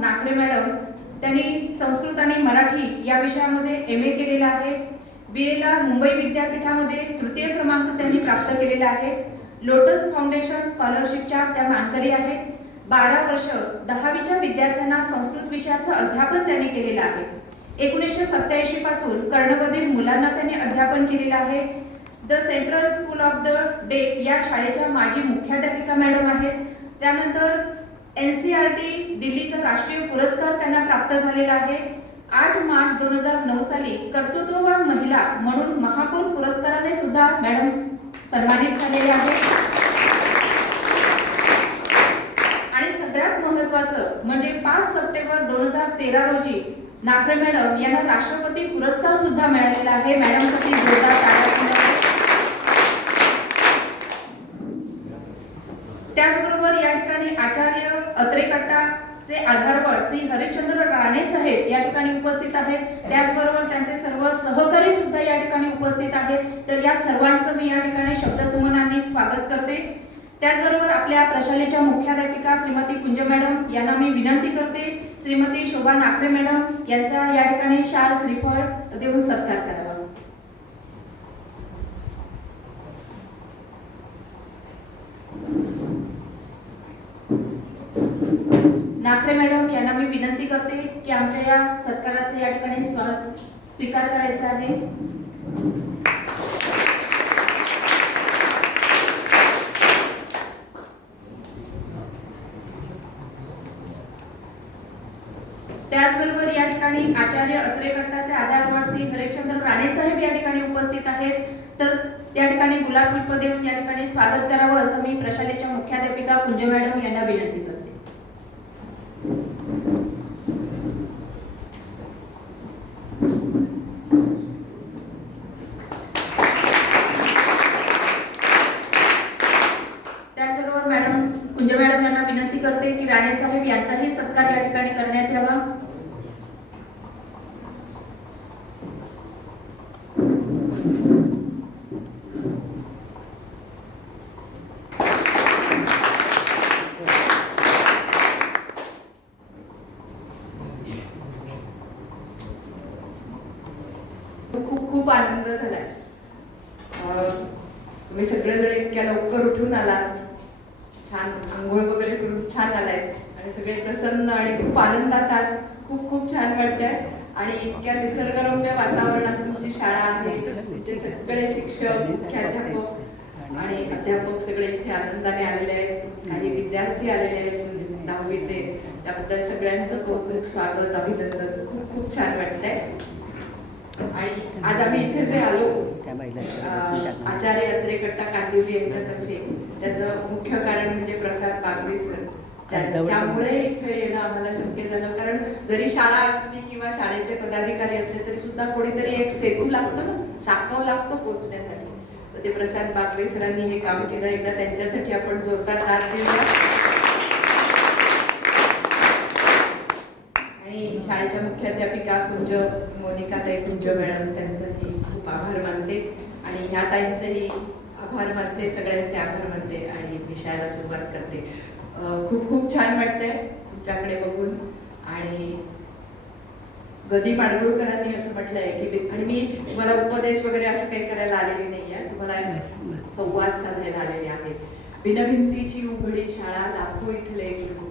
नाखरे madam त्यांनी संस्कृत आणि मराठी या विषयामध्ये MA केलेला आहे. BA ला मुंबई विद्यापीठामध्ये तृतीय क्रमांक त्यांनी प्राप्त केलेला आहे. लोटस फाउंडेशन स्कॉलरशिपच्या त्या मानकरी आहेत. 12 वर्ष 10वीच्या विद्यार्थ्यांना संस्कृत विषयाचं अध्यापन त्यांनी केलेलं आहे. 1987 पासून कर्णबधीर मुलांना त्यांनी अध्यापन केलेलं आहे. The central school of the day या शाळेच्या माजी मुख्याध्यापिका मॅडम आहेत. त्यानंतर NCERT दिल्लीचा राष्ट्रीय पुरस्कार त्यांना प्राप्त झालेला आहे. 8 मार्च 2009 साली कर्तृत्ववान महिला म्हणून महापौर पुरस्काराने सुद्धा मॅडम सन्मानित झालेले आहेत. आणि सगळ्यात महत्त्वाचं म्हणजे 5 सप्टेंबर 2013 रोजी नाखरे मॅडम यांना राष्ट्रपती पुरस्कार सुद्धा मिळालेला आहे. मॅडमसाठी जोरदार टाळ्या. त्याचबरोबर या ठिकाणी आचार्य अत्रे कट्टाचे आधारवड श्री हरिश्चंद्र राणे साहेब या ठिकाणी उपस्थित आहेत. त्याचबरोबर त्यांचे सर्व सहकारी सुद्धा या ठिकाणी उपस्थित आहेत. तर या सर्वांचं मी या ठिकाणी शब्दसुमनांनी स्वागत करते. त्याचबरोबर आपल्या प्रशालेच्या मुख्याध्यापिका श्रीमती कुंज मॅडम यांना मी विनंती करते श्रीमती शोभा नाखरे मॅडम यांचा या ठिकाणी शाल श्रीफळ देऊन सत्कार करावा. नाखरे मॅडम यांना मी विनंती करते की आमच्या या सत्काराचा या ठिकाणी स्वीकार करायचा आहे. त्याचबरोबर या ठिकाणी आचार्य अत्रे कट्टाचे आधारवड श्री हरिश्चंद्र राणे साहेब या ठिकाणी उपस्थित आहेत. तर त्या ठिकाणी गुलाब पुष्प देऊन या ठिकाणी स्वागत करावं असं मी प्रशालेच्या मुख्याध्यापिका कुंज मॅडम यांना विनंती करते. त्याचबरोबर मॅडम कुंज मॅडम यांना विनंती करते की राणे साहेब यांचाही सत्कार या ठिकाणी करण्यात यावा. खूप खूप आनंद झालाय. तुम्ही सगळेजण इतक्या लवकर उठून आलात, छान आंघोळ वगैरे करून छान आलाय आणि सगळे प्रसन्न आणि खूप आनंदात आहात. खूप खूप छान वाटतंय. आणि इतक्या निसर्गरम्य वातावरणात तुमची शाळा आहे. तुमचे सगळे शिक्षक, मुख्याध्यापक आणि अध्यापक सगळे इथे आनंदाने आलेले आहेत. काही विद्यार्थी आलेले आहेत 10वीचे. त्याबद्दल सगळ्यांचं कौतुक, स्वागत, अभिनंदन. खूप खूप छान वाटतंय. आणि आज आम्ही इथे जे आलो आचार्य अत्रे कट्टा कांदिवली यांच्यातर्फे, त्याचं मुख्य कारण म्हणजे प्रसाद बागवे सर, ज्यामुळे इथे येणं आम्हाला शक्य झालं. कारण जरी शाळा असली किंवा शाळेचे पदाधिकारी असले तरी सुद्धा कोणीतरी एक सेतू लागतो ना, चाकव लागतो पोहोचण्यासाठी. तर ते प्रसाद बागवे सरांनी हे काम केलं. एकदा त्यांच्यासाठी आपण जोरदार ताल देऊया. आणि शाळेच्या मुख्याध्यापिका मोनिकाताई कुंज मॅडम, त्यांचंही खूप आभार मानते. आणि ह्या ताईंचेही आभार मानते, सगळ्यांचे आभार मानते आणि विषयाला सुरुवात करते. खूप खूप छान वाटतंय तुमच्याकडे बघून. आणि गदी माडगुळकरांनी असं म्हटलंय की, आणि मी तुम्हाला उपदेश वगैरे असं काही करायला आलेली नाही आहे, तुम्हाला संवाद साधायला आलेले आहे. बिनभिंतीची उघडी शाळा, लाखो इथले गुरु,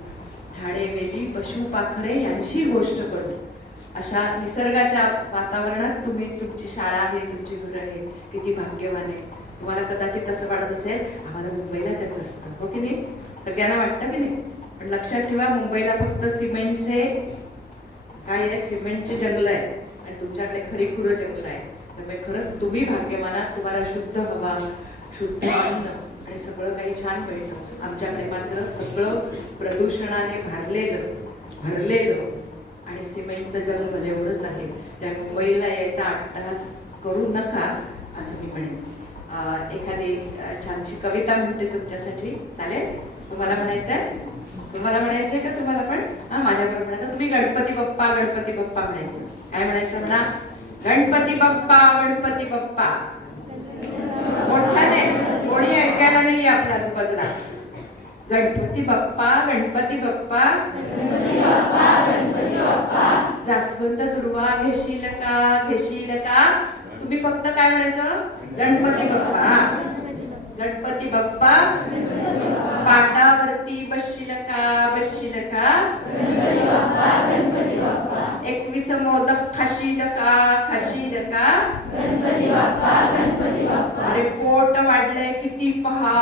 झाडे वेली पशु पाखरे यांची गोष्ट करू. अशा निसर्गाच्या वातावरणात तुमची शाळा आहे, तुमची घर आहे. किती भाग्यवान आहे. तुम्हाला कदाचित असं वाटत असेल आम्हाला मुंबईला जायचं असतं, हो की नाही? सगळ्यांना वाटतं की नाही? पण लक्षात ठेवा, मुंबईला फक्त सिमेंटचे काय आहेत, सिमेंटचे जंगल आहे आणि तुमच्याकडे खरीखुरं जंगल आहे. त्यामुळे खरंच तुम्ही भाग्यवान आहात. तुम्हाला शुद्ध हवा, शुद्ध अन्न आणि सगळं काही छान मिळतं. आमच्याकडे मात्र सगळं प्रदूषणाने भरलेलं आणि सिमेंटचं जंगल एवढंच आहे. त्या मुंबईला यायचा अट्टहास करू नका असं मी म्हणेन. एखादी छानशी कविता म्हणते तुमच्यासाठी, चालेल? तुम्हाला म्हणायचं आहे? तुम्हाला म्हणायचंय का तुम्हाला पण? माझ्याबरोबर म्हणायचं. तुम्ही गणपती बाप्पा गणपती बाप्पा म्हणायचं. काय म्हणायचं म्हणा? गणपती बाप्पा गणपती बाप्पा. मोठ्याने, कोणी ऐकायला नाहीये आपल्या आजूबाजूला. गणपती बाप्पा गणपती बाप्पा जास्वंद दुर्वा घेशील का घेशील का. तुम्ही फक्त काय म्हणायचं, गणपती बाप्पा. गणपती बाप्पा पाटावरती बसशील का. 21 मोदक खाशील का. अरे पोट वाढलंय किती पहा.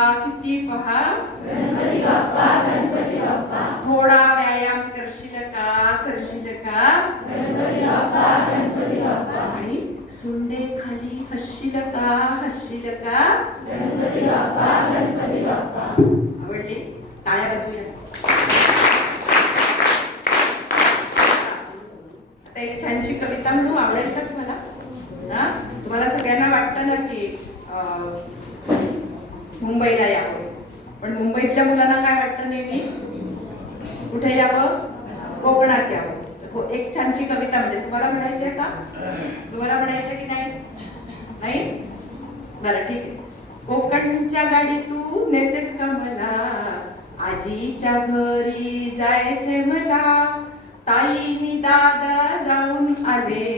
थोडा व्यायाम करशील का. आणि सुंडे खाली हसशील का. आवडली, टाळ्या वाजवूया. आता एक छानशी कविता म्हणू, आवडेल का तुम्हाला? ना तुम्हाला सगळ्यांना वाटतं ना की मुंबईला यावं, पण मुंबईतल्या मुलांना काय वाटतं नेहमी, कुठे यावं, कोकणात यावं. एक छानशी कविता म्हणते, तुम्हाला म्हणायची आहे का? तुम्हाला म्हणायचं की नाही? बरं ठीक आहे. कोकणच्या गाडी तू नेतेस का मला, आजीच्या घरी जायचे मला. ताईनी दादा जाऊन आले,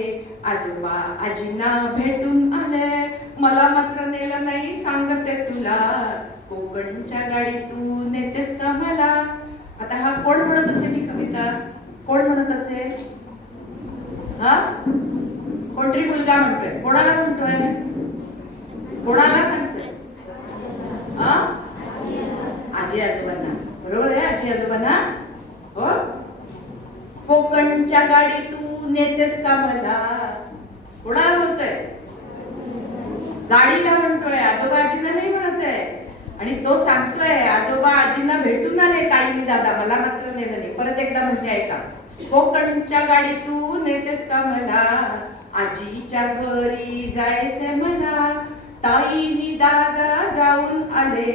आजोबा आजींना भेटून आले. मला मात्र नेलं नाही सांगते तुला, कोकणच्या गाडी तू नेतेस का मला. आता हा कोण म्हणत असेल ही कविता, कोण म्हणत असेल? हा, कोणतरी मुलगा म्हणतोय. कोणाला म्हणतोय, कोणाला सांगतोय? हा, आजी आजोबांना. बरोबर आहे, आजी आजोबांना. हो, कोकणच्या गाडी तू नेतेस का मला. कोणाला बोलतोय? गाडीला म्हणतोय, आजोबा आजींना नाही म्हणत आहे. आणि तो सांगतोय आजोबा आजींना भेटून आले ताईनी दादा, मला मात्र नेलं नाही. परत एकदा म्हणते ऐका. कोकणच्या गाडी तू नेतेस का मला, आजीच्या घरी जायचंय मला. ताईनी दादा जाऊन आले,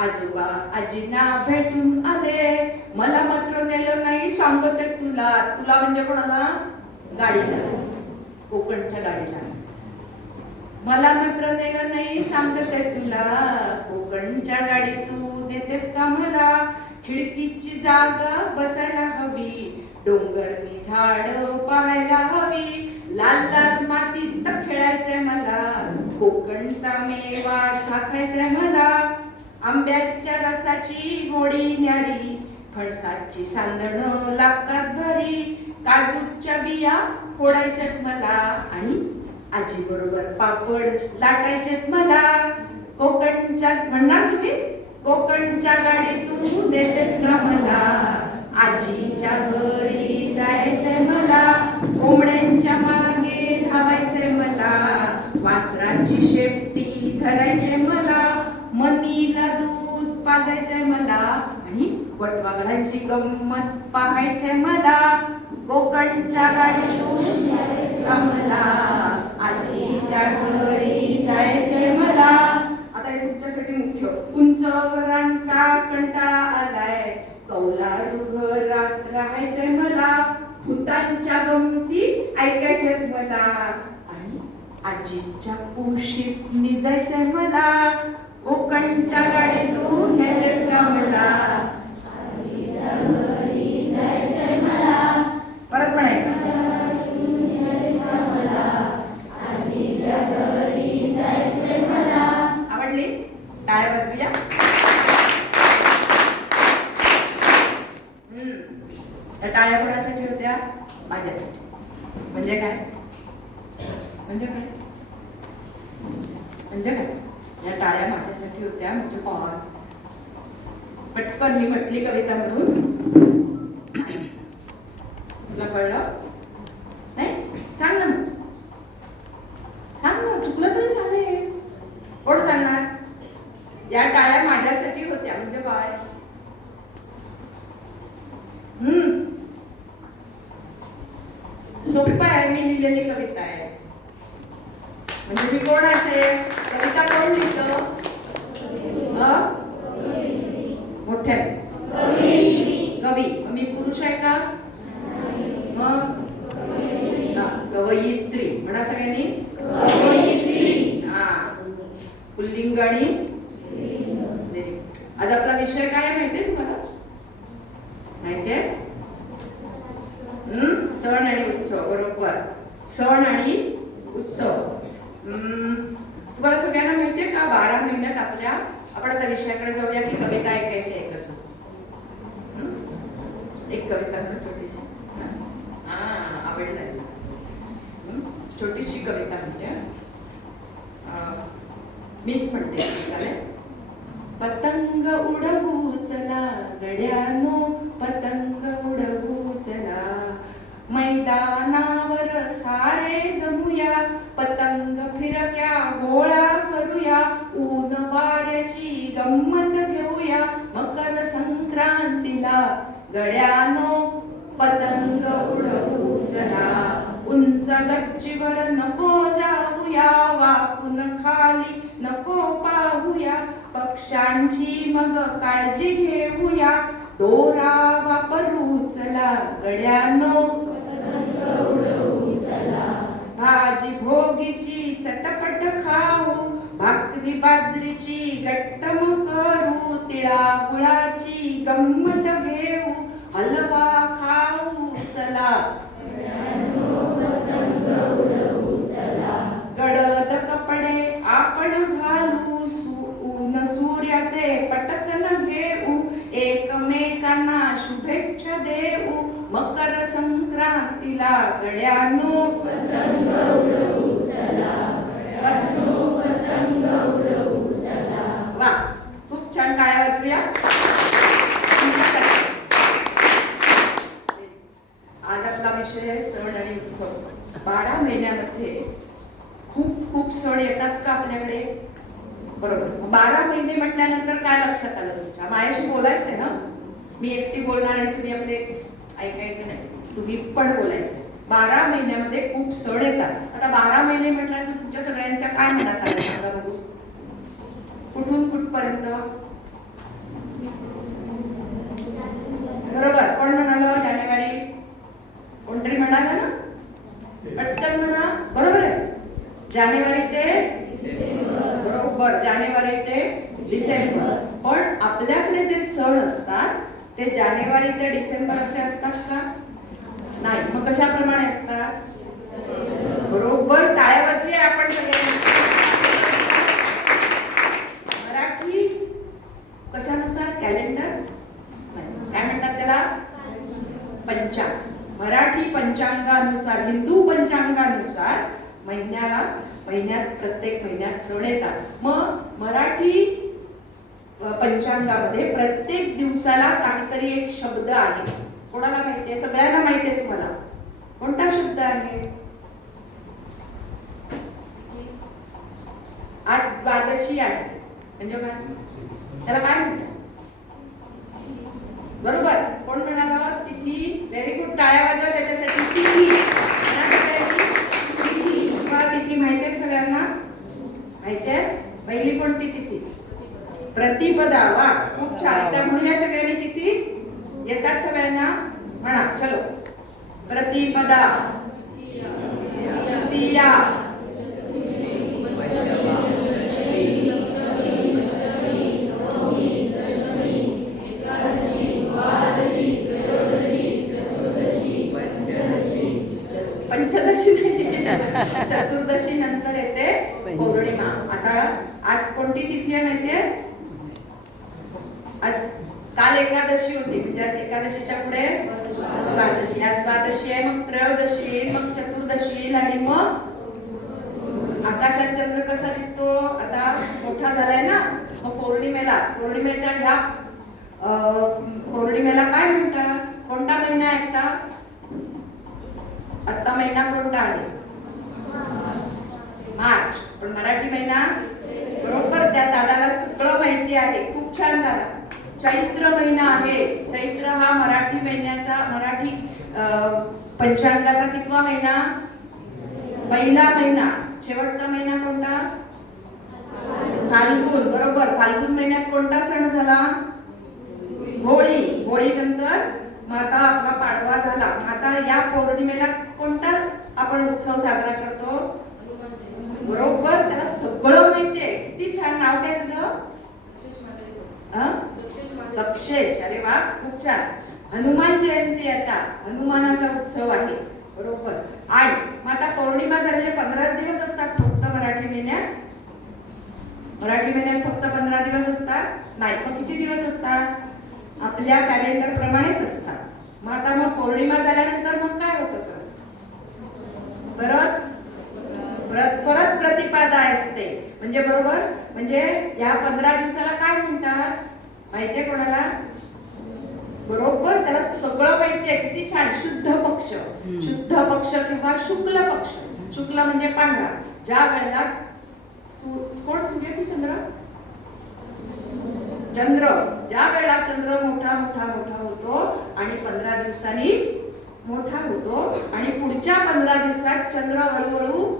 आजोबा आजींना भेटून आले. मला मात्र नेलं नाही सांगते तुला. तुला म्हणजे कोणाला? गाडीला, कोकणच्या गाडीला. मला मात्र नेलं नाही सांगते तुला, कोकणच्या गाडी तू नेतेस का मला. खिडकीची जागा बसायला हवी, डोंगरनी झाड पाहायला हवी. लाल लाल मातीत खेळायचंय मला, कोकणचा मेवा चाखायचंय मला. आंब्याच्या रसाची गोडी न्यारी, फणसाची सांदणं लागतात भारी. काजूच्या बिया फोडायच्यात मला, आणि आजी बरोबर पापड लाटायचेत मला. कोकणच्या म्हणणार तुम्ही, कोकणच्या गाडी तू नेतेस का मला, आजीच्या घरी जायचंय मला. कोंबड्यांच्या मागे धावायचंय मला, वासराची शेपटी धरायचंय मला. मनीला दूध पाजायचंय मला, आणि वटवाघळाची गंमत पाहायचंय मला. कोकणच्या गाडीतून मला, आजीच्या घरी जायचंय मला. आता हे तुमच्यासाठी मुख्य. उंच घरांचा कंटाळा आलाय, कौलारू घरात राहायचंय मला. भूतांच्या गमती ऐकायच्यात मला, आणि आजीच्या कुशीत निजायचंय मला. कोकणच्या गाडीतून नेतेस का मला, परत म्हणायचं. आवडली? टाळ्या वाजवूया. त्या टाळ्या कोणासाठी होत्या? माझ्यासाठी. म्हणजे काय? म्हणजे काय? म्हणजे काय? या टाळ्या माझ्यासाठी होत्या. म्हणजे काय? पटकन मी म्हटली कविता म्हणून. तुला कळलं नाही? सांग ना, सांग ना. चुकलं तरी चालेल. कोण सांगणार? या टाळ्या माझ्यासाठी होत्या म्हणजे काय? सोपं आहे. मी लिहिलेली कविता आहे. म्हणजे मी कोण असेल? कविता कोण लिहितं? मोठ्या कवी. मी पुरुष आहे का? मग कवयित्री म्हणा सगळ्यांनी. हा, पुल्लिंग आणि आज आपला विषय काय आहे माहितीये तुम्हाला? माहितीये? उत्सव, बरोबर. सण आणि उत्सव. तुम्हाला सगळ्यांना माहितीये का 12 महिन्यात आपण आता विषयाकडे जाऊया की कविता ऐकायची एकच. एक कविता म्हणा छोटीशी. आवडलं. छोटीशी कविता म्हणते. मीच म्हणते, चालेल. पतंग उडवू चला गड्यानो, पतंग उडवू चला, मैदानावर सारे जमूया, पतंग फिरक्या गोळा करूया, ऊन वाऱ्याची गंमत घेऊया, मकर संक्रांतीला गड्यानो पतंग उडवू चला, उंच गच्चीवर नको जाऊया, वाकून खाली नको पाहूया, पक्ष्यांची मग काळजी घेऊया, दोरा वापरू चला गड्यानो, भाजी भोगीची चटपट खाऊ, भाकरी बाजरीची गट्टम करू, तिळा गुळाची गंमत घेऊ, हलवा खाऊ चला, गडद कपडे आपण घालू, ऊन सूर्याचे पटकन घेऊ, एकमेकांना शुभेच्छा देऊ, मकर संक्रांतीला गड्यानो पतंग उडवू चला, पतंग उडवू चला. वा, खूप छान, टाळ्या वाजवूया. आज आपला विषय आहे सण आणि उत्सव. 12 महिन्यामध्ये खूप खूप सण येतात का आपल्याकडे? बरोबर. 12 महिने म्हटल्यानंतर काय लक्षात आलं तुमच्या? माझ्याशी बोलायचंय ना, मी एकटी बोलणार आणि तुम्ही आपले ऐकायचे नाही, तुम्ही पण बोलायचं. 12 महिन्यामध्ये खूप सण येतात. आता 12 महिने म्हटल्यानंतर तुमच्या सगळ्यांच्या काय मनात आलं सांगा बघू? कुठून कुठपर्यंत? बरोबर. कोण म्हणालं? जानेवारी. कोणतरी म्हणाला ना? पटकन म्हणा. बरोबर आहे. जानेवारी ते बरोबर, जानेवारी ते डिसेंबर. पण आपल्याकडे जे सण असतात ते जानेवारी ते डिसेंबर असे असतात का? नाही. मग कशाप्रमाणे असतात? बरोबर, टाळ्या वाजवूया आपण सगळे. मराठी कशानुसार? कॅलेंडर नाही, काय म्हणतात त्याला? पंचांग. मराठी पंचांगानुसार, हिंदू पंचांगानुसार महिन्यात प्रत्येक महिन्यात सण येतात. मग मराठी पंचांगामध्ये प्रत्येक दिवसाला काहीतरी एक शब्द आहे. कोणाला माहिती आहे? सगळ्यांना माहिती आहे तुम्हाला. कोणता शब्द आहे? आज द्वादशी आहे म्हणजे काय? त्याला काय म्हणतात? बरोबर. कोण म्हणाला? तिथी. व्हेरी गुड, टाळ्या वाजवा त्याच्यासाठी. तिथी. तिथी. तुम्हाला तिथी माहिती आहे सगळ्यांना? माहिती आहे? पहिली कोणती तिथी? प्रतिपदा. वा, खूप छान. त्या म्हणूया सगळ्यांनी तिथी. येतात सगळ्यांना? म्हणा, चलो. प्रतिपदा, तृतीया, पंचदशी चतुर्दशी नंतर येते पौर्णिमा. आता आज कोणती तिथी आहे माहितीये? आज काल एकादशी होती, म्हणजे एकादशीच्या पुढे द्वादशी. आज द्वादशी आहे, मग त्रयोदशी येईल, मग चतुर्दशी येईल, आणि मग आकाशात चंद्र कसा दिसतो आता? मोठा झालाय ना. मग पौर्णिमेच्या ह्या पौर्णिमेला काय म्हणतात? कोणता महिना आहे आता? आत्ता महिना कोणता आहे? मार्च. पण मराठी महिना बरोबर त्या दादाला सगळं माहिती आहे. खूप छान दादा. चैत्र महिना आहे. चैत्र हा मराठी महिन्याचा, मराठी पंचांगाचा कितवा महिना? पहिला महिना. शेवटचा महिना कोणता? फाल्गुन. बरोबर. फाल्गुन महिन्यात कोणता सण झाला? होळी. होळी नंतर मग आता आपला पाडवा झाला. आता या पौर्णिमेला कोणता आपण उत्सव साजरा करतो? बरोबर, त्याला सगळं माहितीये. किती छान. नाव काय तुझं? दक्षेश. अरे वा, खूप छान. हनुमान जयंती आता, हनुमानाचा उत्सव आहे. बरोबर. आणि मग आता पौर्णिमा झालेले 15 दिवस असतात फक्त मराठी महिन्यात. मराठी महिन्यात फक्त 15 दिवस असतात नाही, मग किती दिवस असतात आपल्या कॅलेंडर प्रमाणेच असतात. मग आता मग पौर्णिमा झाल्यानंतर मग काय होतं परत परत प्रतिपदा असते. म्हणजे बरोबर, म्हणजे या 15 दिवसाला काय म्हणतात माहितीये कोणाला? बरोबर, त्याला सगळं माहितीये. किती छान. शुद्ध पक्ष. शुद्ध पक्ष किंवा शुक्ल पक्ष. शुक्ल म्हणजे पांढरा. ज्या वेळेला कोण सूर्य की चंद्र? चंद्र. ज्या वेळेला चंद्र मोठा मोठा मोठा होतो आणि 15 दिवसांनी मोठा होतो आणि पुढच्या 15 दिवसात चंद्र हळूहळू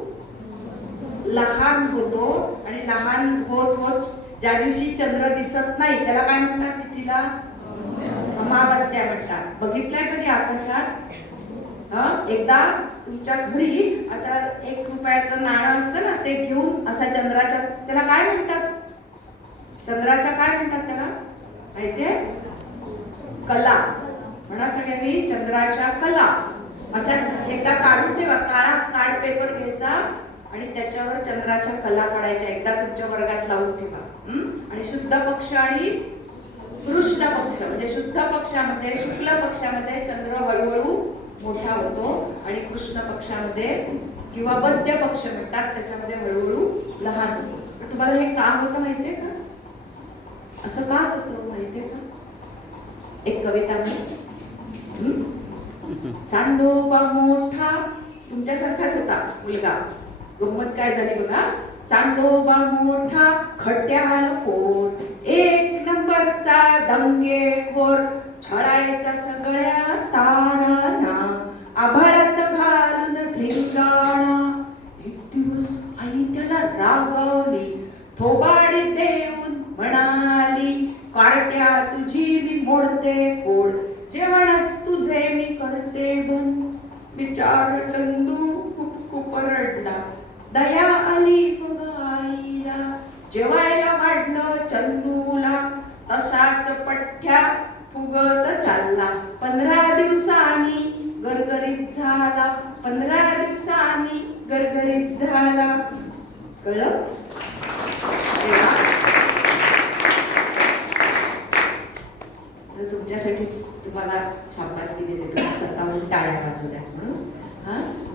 लहान होतो आणि लहान होत होत ज्या दिवशी चंद्र दिसत नाही त्याला काय म्हणतात? तिथीला अमावस्या म्हणतात. बघितलंय कधी आकाशात? एकदा तुमच्या घरी असं 1 रुपयाचं नाणं असतं ना, ते घेऊन असा चंद्राच्या, त्याला काय म्हणतात? चंद्राच्या काय म्हणतात त्याला माहितीये? कला. म्हणा सगळ्यांनी चंद्राच्या कला. असा एकदा काढून ठेवा. काळा कार्ड पेपर घ्यायचा आणि त्याच्यावर चंद्राच्या कला काढायच्या. एकदा तुमच्या वर्गात लावून ठेवा. आणि शुद्ध पक्ष आणि कृष्ण पक्ष म्हणजे शुद्ध पक्षामध्ये शुक्ल पक्षामध्ये चंद्र हळूहळू मोठा होतो आणि कृष्ण पक्षामध्ये किंवा मध्य पक्ष म्हणतात त्याच्यामध्ये हळूहळू लहान होतो. पण तुम्हाला हे का होतं माहितीये का? असं का होतं माहितीये का? एक कविता म्हणते, चांदोबा मोठा तुमच्यासारखाच होता मुलगा. गंमत काय झाली बघा. चांदोबा मोठा खट्याळ पोर, 1 नंबरचा दंगेखोर, छळायचा सगळ्या तारांना, आभाळात घालून धिंगाणा. एक दिवस आई त्याला रागवली, थोबाडी देऊन म्हणाली, कार्ट्या तुझी मी मोडते फोड, जेवणच तुझे मी करते बंद. बिचार चंदू खूप खूप रडला, दया आली मग आईला. जेवायला वाढलं चंदूला, तसाच पठ्ठ्या फुगत चालला. 15 दिवसांनी गरगरीत झाला. 15 दिवसांनी गरगरीत झाला. कळलं? तुमच्यासाठी तुम्हाला शाबासकी देते. तुम्ही स्वतःहून टाळ्या वाजवल्या म्हणून.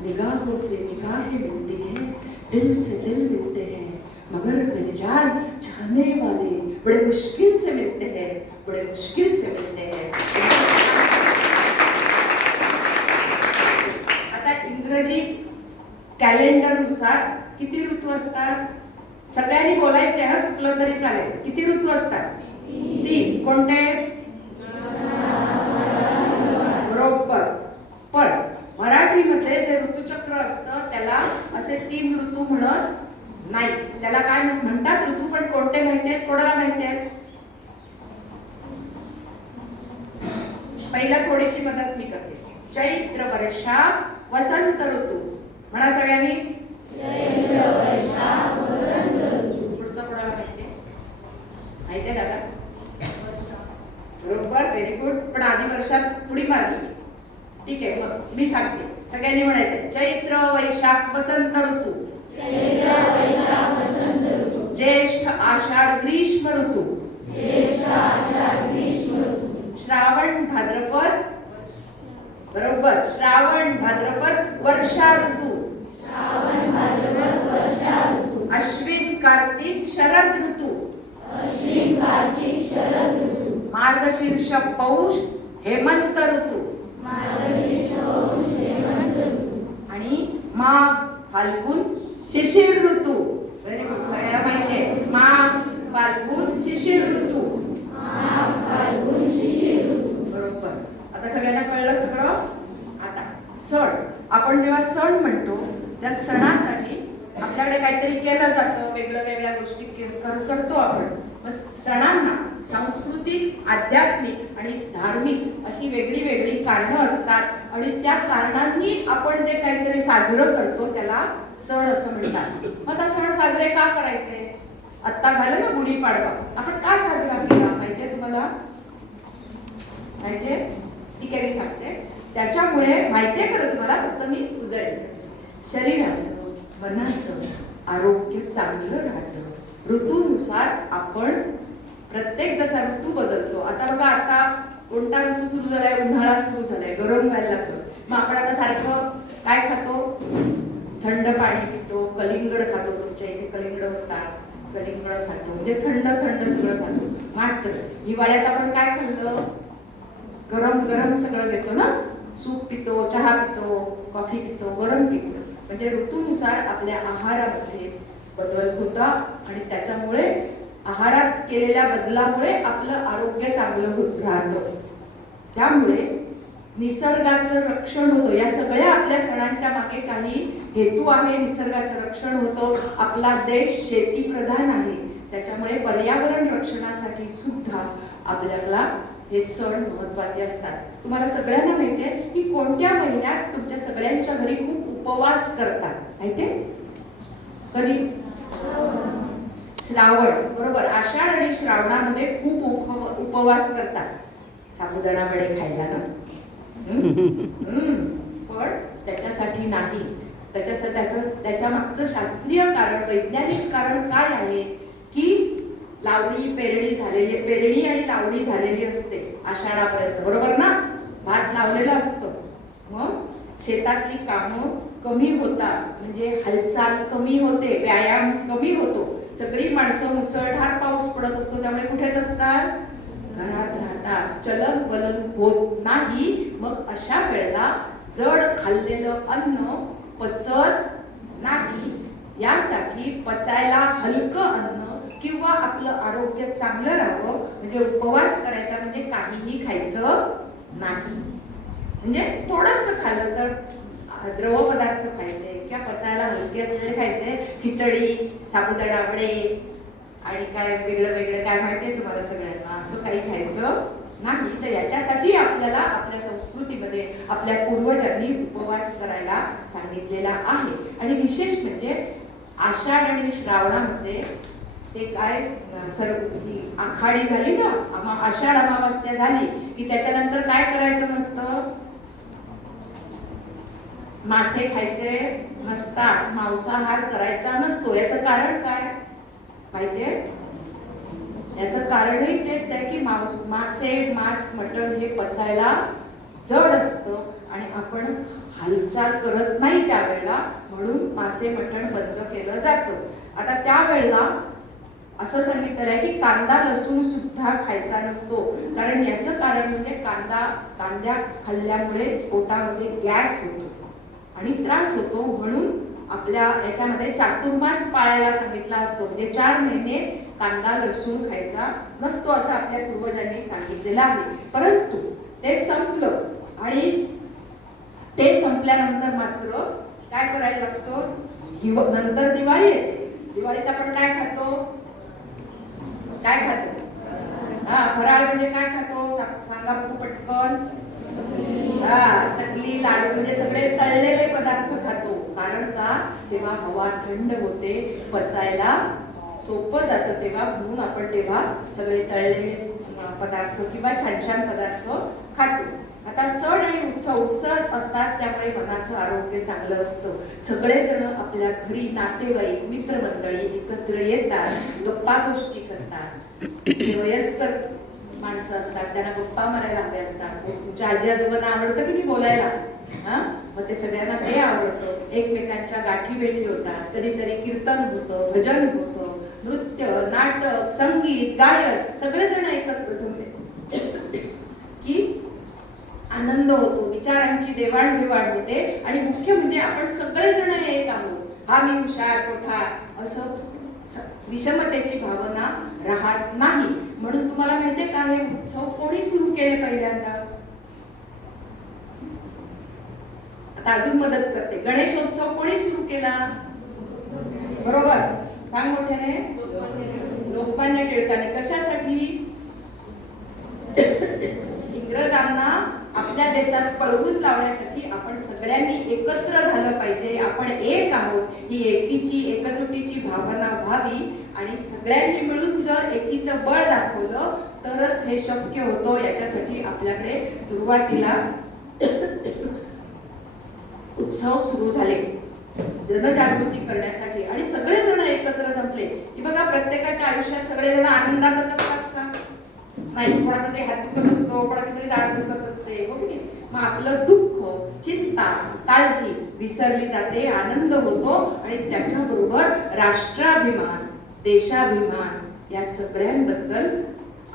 निगाहों से निगाहें मिलती हैं, दिल से दिल मिलते हैं, मगर मेरे जान चाहने वाले बड़े मुश्किल से मिलते हैं, बड़े मुश्किल से मिलते हैं. आता इंग्रजी कॅलेंडर नुसार किती ऋतू असतात? सगळ्यांनी बोलायचे. चुकलं तरी चालेल. किती ऋतू असतात? 3. कोणते? बरोबर. पण मराठीमध्ये जे ऋतुचक्र असतं त्याला असे 3 ऋतू म्हणत नाही. त्याला काय म्हणतात? ऋतू. पण कोणते माहिती आहेत? कोणाला माहिती आहेत? पहिला थोडीशी मदत मी करते. चैत्र वैशाख वसंत ऋतू. म्हणा सगळ्यांनी. चैत्र वैशाख वसंत ऋतू. पुढचं कोणाला माहिती आहे? माहिती आहे दादा? बरोबर, व्हेरी गुड. पण आधी वर्षात उडी मारली. ठीक आहे, मग मी सांगते. सगळ्यांनी म्हणायचं चैत्र वैशाख वसंत ऋतू. चैत्र वैशाख वसंत ऋतू. ज्येष्ठ आषाढ ग्रीष्म ऋतू. ज्येष्ठ आषाढ ग्रीष्म ऋतू. श्रावण भाद्रपद. बरोबर. श्रावण भाद्रपद वर्षा ऋतू. श्रावण भाद्रपद वर्षा ऋतू. अश्विन कार्तिक शरद ऋतू. अश्विन कार्तिक शरद ऋतू. मार्गशीर्ष पौष हेमंत ऋतू. मार्गशीर्ष पौष हेमंत ऋतू. आणि माघ फाल्गुन शिशिर ऋतू. Very good. सगळ्यांना माहिती आहे. माघ फाल्गुन शिशिर ऋतू. माघ फाल्गुन शिशिर ऋतू. बरोबर. आता सगळ्यांना कळलं सगळं. आता सण. आपण जेव्हा सण म्हणतो त्या सणासाठी आपल्याकडे काहीतरी केलं जातं. वेगळ्या गोष्टी करतो आपण. सणांना सांस्कृतिक, आध्यात्मिक आणि धार्मिक अशी वेगळी कारणं असतात आणि त्या कारणांनी आपण जे काहीतरी साजरं करतो त्याला सण असं म्हणतात. मग आता सण साजरे का करायचे? आत्ता झालं ना गुढीपाडवा. आपण का साजरा केला माहितीये तुम्हाला? माहितीये? ठीक आहे, मी सांगते. त्याच्यामुळे माहितीये खरं तुम्हाला, फक्त मी उजळते. शरीराचं मनाचं आरोग्य चांगलं राहतं. ऋतूनुसार आपण प्रत्येक जसा ऋतू बदलतो. आता बघा, आता कोणता ऋतू सुरू झालाय? उन्हाळा सुरू झालाय, गरम व्हायला लागतं. मग आपण आता सारखं काय खातो? थंड पाणी पितो, कलिंगड खातो. तुमच्या इथे कलिंगड होतात, कलिंगड खातो, म्हणजे थंड थंड सगळं खातो. मात्र हिवाळ्यात आपण काय खाल्लं? गरम गरम सगळं घेतो ना, सूप पितो, चहा पितो, कॉफी पितो, गरम पितो. म्हणजे ऋतूनुसार आपल्या आहारामध्ये बदल होता आणि त्याच्यामुळे आहारात केलेल्या बदलामुळे आपलं आरोग्य चांगलं होत राहतं. त्यामुळे निसर्गाचं रक्षण होतं. या सगळ्या आपल्या सणांच्या मागे काही हेतू आहे. निसर्गाचं रक्षण होतं. आपला देश शेतीप्रधान आहे, त्याच्यामुळे पर्यावरण रक्षणासाठी सुद्धा आपल्याला हे सण महत्वाचे असतात. तुम्हाला सगळ्यांना माहिती आहे की कोणत्या महिन्यात तुमच्या सगळ्यांच्या घरी खूप उपवास करतात? माहितीये? कधी? श्रावण, बरोबर. आषाढ आणि श्रावणामध्ये खूप उपवास करतात, साबुदाणा वडे खायला ना. पण त्याच्यासाठी नाही. त्याच्या मागचं शास्त्रीय कारण, वैज्ञानिक कारण काय आहे की पेरणी आणि लावणी झालेली असते आषाढापर्यंत, बरोबर ना. भात लावलेलं असतं, मग शेतातली कामं कमी होतात, म्हणजे हालचाल कमी होते, व्यायाम कमी होतो. सगळी माणसं मुसळधार पाऊस पडत असतो, त्यामुळे कुठेच असतात? घरात राहतात. चलन वलन होत नाही. मग अशा वेळेला जड खाल्लेलं अन्न पचत नाही. यासाठी पचायला हलकं अन्न किंवा आपलं आरोग्य चांगलं राहावं म्हणजे उपवास करायचा, म्हणजे काहीही खायचं नाही. म्हणजे थोडंसं खाल्लं तर द्रव पदार्थ खायचे किंवा पचायला हलके असलेले खायचे. खिचडी, साबुदाणा वडे आणि काय वेगळं वेगळं काय माहितीये तुम्हाला सगळ्यांना, असं काही खायचं नाही. तर याच्यासाठी आपल्याला आपल्या संस्कृतीमध्ये आपल्या पूर्वजांनी उपवास करायला सांगितलेला आहे. आणि विशेष म्हणजे आषाढ आणि श्रावणामध्ये ते काय ही आखाडी झाली ना, आषाढ अमावास्या झाली की त्याच्यानंतर काय करायचं नसतं? मासे खायचे नसतात, मांसाहार करायचा नसतो. याचं कारण काय माहितीये? याचं कारणही तेच आहे की मांस मटण हे पचायला जड असतं आणि आपण हालचाल करत नाही त्यावेळेला, म्हणून मासे मटण बंद केलं जातं. आता त्यावेळेला असं सांगितलेलं आहे की कांदा लसूण सुद्धा खायचा नसतो, कारण याचं कारण म्हणजे कांद्या खाल्ल्यामुळे पोटामध्ये गॅस होतो आणि त्रास होतो. म्हणून आपल्या याच्यामध्ये चातुर्मास पाळायला सांगितला असतो, म्हणजे 4 महिने कांदा लसूण खायचा नसतो असं आपल्या पूर्वजांनी सांगितलेलं आहे. परंतु ते संपलं आणि ते संपल्यानंतर मात्र काय करायला लागतं? नंतर दिवाळी येते. दिवाळीत आपण काय खातो? काय खातो? फराळ म्हणजे काय खातो? सांगा बघू पटकन. चकली, लाडू, म्हणजे सगळे तळलेले पदार्थ खातो. कारण का? तेव्हा हवा थंड होते, पचायला सोपं जातं तेव्हा, म्हणून आपण तेव्हा सगळे तळलेले पदार्थ किंवा छान छान पदार्थ खातो. आता सण आणि उत्सव असतात, त्यामुळे मनाचं आरोग्य चांगलं असतं. सगळेजण आपल्या घरी नातेवाईक मित्रमंडळी एकत्र येतात, गप्पा गोष्टी करतात. वयस्कर माणसं असतात त्यांना गप्पा मारायला हवे असतात. तुमच्या आजी आजोबांना आवडतं की नाही बोलायला? मग ते सगळ्यांना ते आवडतं. एकमेकांच्या गाठी भेटी होतात, कधीतरी कीर्तन होतं, भजन होतं, नृत्य, नाटक, संगीत, गायन, सगळेजण एकत्र जमले की आनंद होतो, विचारांची देवाणघेवाण होते आणि मुख्य म्हणजे आपण सगळेजण एक आहोत. हा मी हुशार कोठा असं विषमतेची भावना राहत नाही. म्हणून तुम्हाला माहितीये का हे उत्सव कोणी सुरू केले पहिल्यांदा? आता अजून मदत करते. गणेशोत्सव कोणी सुरू केला? बरोबर, सांग मोठ्याने. लोकमान्य टिळकांनी. कशासाठी? इंग्रजांना आपल्या देशात पळवून लावण्यासाठी. आपण सगळ्यांनी एकत्र झालं पाहिजे, आपण एक आहोत, ही एकजुटीची भावना व्हावी आणि सगळ्यांनी मिळून जर एकीचं बळ दाखवलं तरच हे शक्य होतं. याच्यासाठी आपल्याकडे सुरुवातीला उत्सव सुरू झाले जनजागृती करण्यासाठी आणि सगळेजण एकत्र जमले की बघा प्रत्येकाच्या आयुष्यात सगळेजण आनंदातच असतात का? नाही, कोणाचा तरी हात दुखत असतो, कोणाची तरी दाढ दुखत असते, हो की नाही? मग आपलं दुःख, चिंता, काळजी विसरली जाते, आनंद होतो आणि त्याच्याबरोबर राष्ट्राभिमान, देशाभिमान या सगळ्यांबद्दल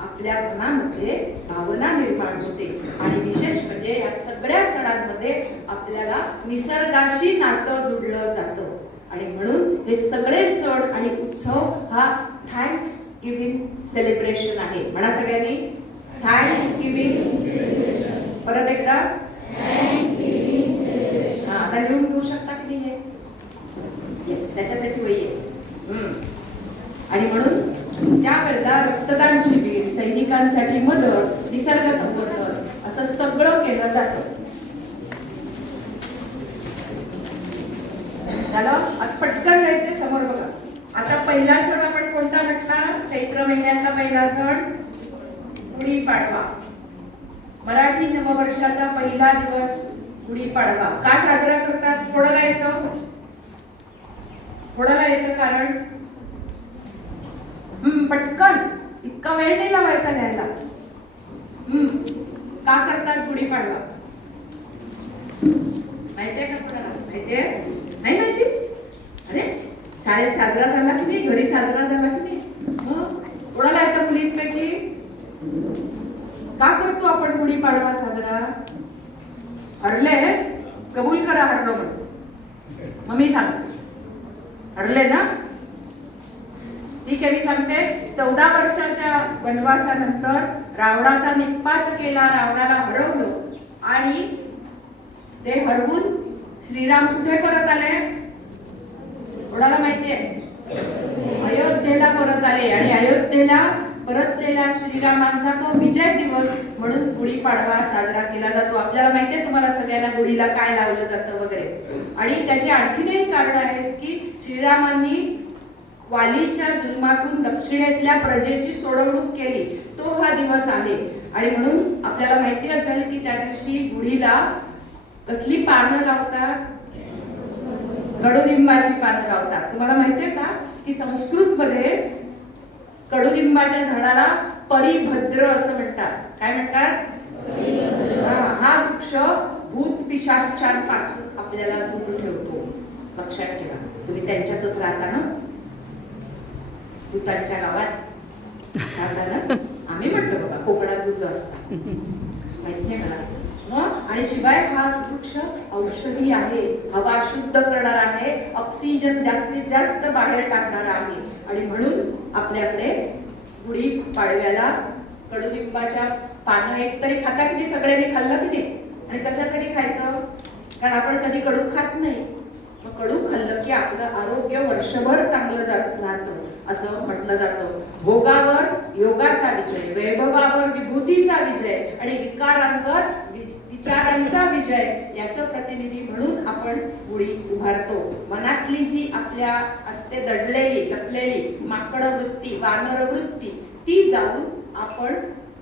आपल्या मनामध्ये भावना निर्माण होते. आणि विशेष म्हणजे या सगळ्या सणांमध्ये आपल्याला निसर्गाशी नातं जुडलं जातं आणि म्हणून हे सगळे सण आणि उत्सव हा थँक्स गिव्हिंग सेलिब्रेशन आहे. म्हणा सगळ्यांनी, थँक्स गिव्हिंग. परत एकदा, हा, आता लिहून घेऊ शकता की नाही हे? येस, त्याच्यासाठी वही आहे. आणि म्हणून त्यावेळेला रक्तदान शिबिर, सैनिकांसाठी मदत, निसर्ग संवर्धन असं सगळं केलं जातं. झालं? आता पटकन जायचे समोर बघा. आता पहिला सण आपण कोणता म्हटला? चैत्र महिन्यातला पहिला सण गुढीपाडवा. मराठी नववर्षाचा पहिला दिवस गुढीपाडवा का साजरा करतात? कोणाला येतं? कोणाला येतं कारण? पटकन, इतका वेळ नाही लावायचा लिहायला. का करतात गुढीपाडवा? माहितीये का कोणाला? माहितीये? नाही माहिती? अरे, शाळेत साजरा झाला की नाही? घरी साजरा झाला की नाही? कोणाला येतं मुलींपैकी? का करतो आपण गुढीपाडवा साजरा? हरले? कबूल करा हरलो म्हणून. मग मी सांगते, हरले ना? ठीक आहे, मी सांगते. 14 वर्षाच्या वनवासानंतर रावणाचा निपात केला, रावणाला हरवलं आणि ते हरवून श्रीराम कुठे परत आले? कोणाला माहितीये? अयोध्येला परत आले. आणि अयोध्येला परतलेल्या श्रीरामांचा तो विजय दिवस म्हणून गुढीपाडवा साजरा केला जातो. आपल्याला माहितीये, तुम्हाला सगळ्यांना गुढीला काय लावलं जातं वगैरे. आणि त्याची आणखीनही कारण आहेत की श्रीरामांनी वालीच्या जुलमातून दक्षिणेतल्या प्रजेची सोडवणूक केली, तो हा दिवस आहे. आणि म्हणून आपल्याला माहिती असेल की त्या दिवशी गुढीला कसली पानं लावतात? कडुलिंबाची पानं लावतात. तुम्हाला माहितीये का की संस्कृत मध्ये कडुलिंबाच्या झाडाला परिभद्र असं म्हणतात. काय म्हणतात? हा वृक्ष भूत पिशाचांपासून आपल्याला दूर ठेवतो. लक्षात ठेवा, तुम्ही त्यांच्यातच राहता ना, भूतांच्या गावात राहता ना. आम्ही म्हणतो बघा, कोकणात भूत असतात, माहिती आहे मला. आणि शिवाय हा वृक्ष औषधी आहे, हवा शुद्ध करणार आहे, ऑक्सिजन जास्तीत जास्त बाहेर टाकणार आहे. आणि म्हणून आपल्याकडे गुढी पाडव्याला कडुलिंबाच्या पानं एकतरी खाता की नाही? सगळ्यांनी खाल्लं की नाही? आणि कशासाठी खायचं? कारण आपण कधी कडू खात नाही. मग कडू खाल्लं की आपलं आरोग्य वर्षभर चांगलं राहतं असं म्हटलं जातं. भोगावर योगाचा विजय, वैभवावर विभूतीचा विजय आणि विकारांवर विचारांचा विजय याचं प्रतिनिधी म्हणून आपण गुढी उभारतो. मनातली जी आपल्या असते दडलेली, लपलेली माकड वृत्ती, वानर वृत्ती, ती जाऊन आपण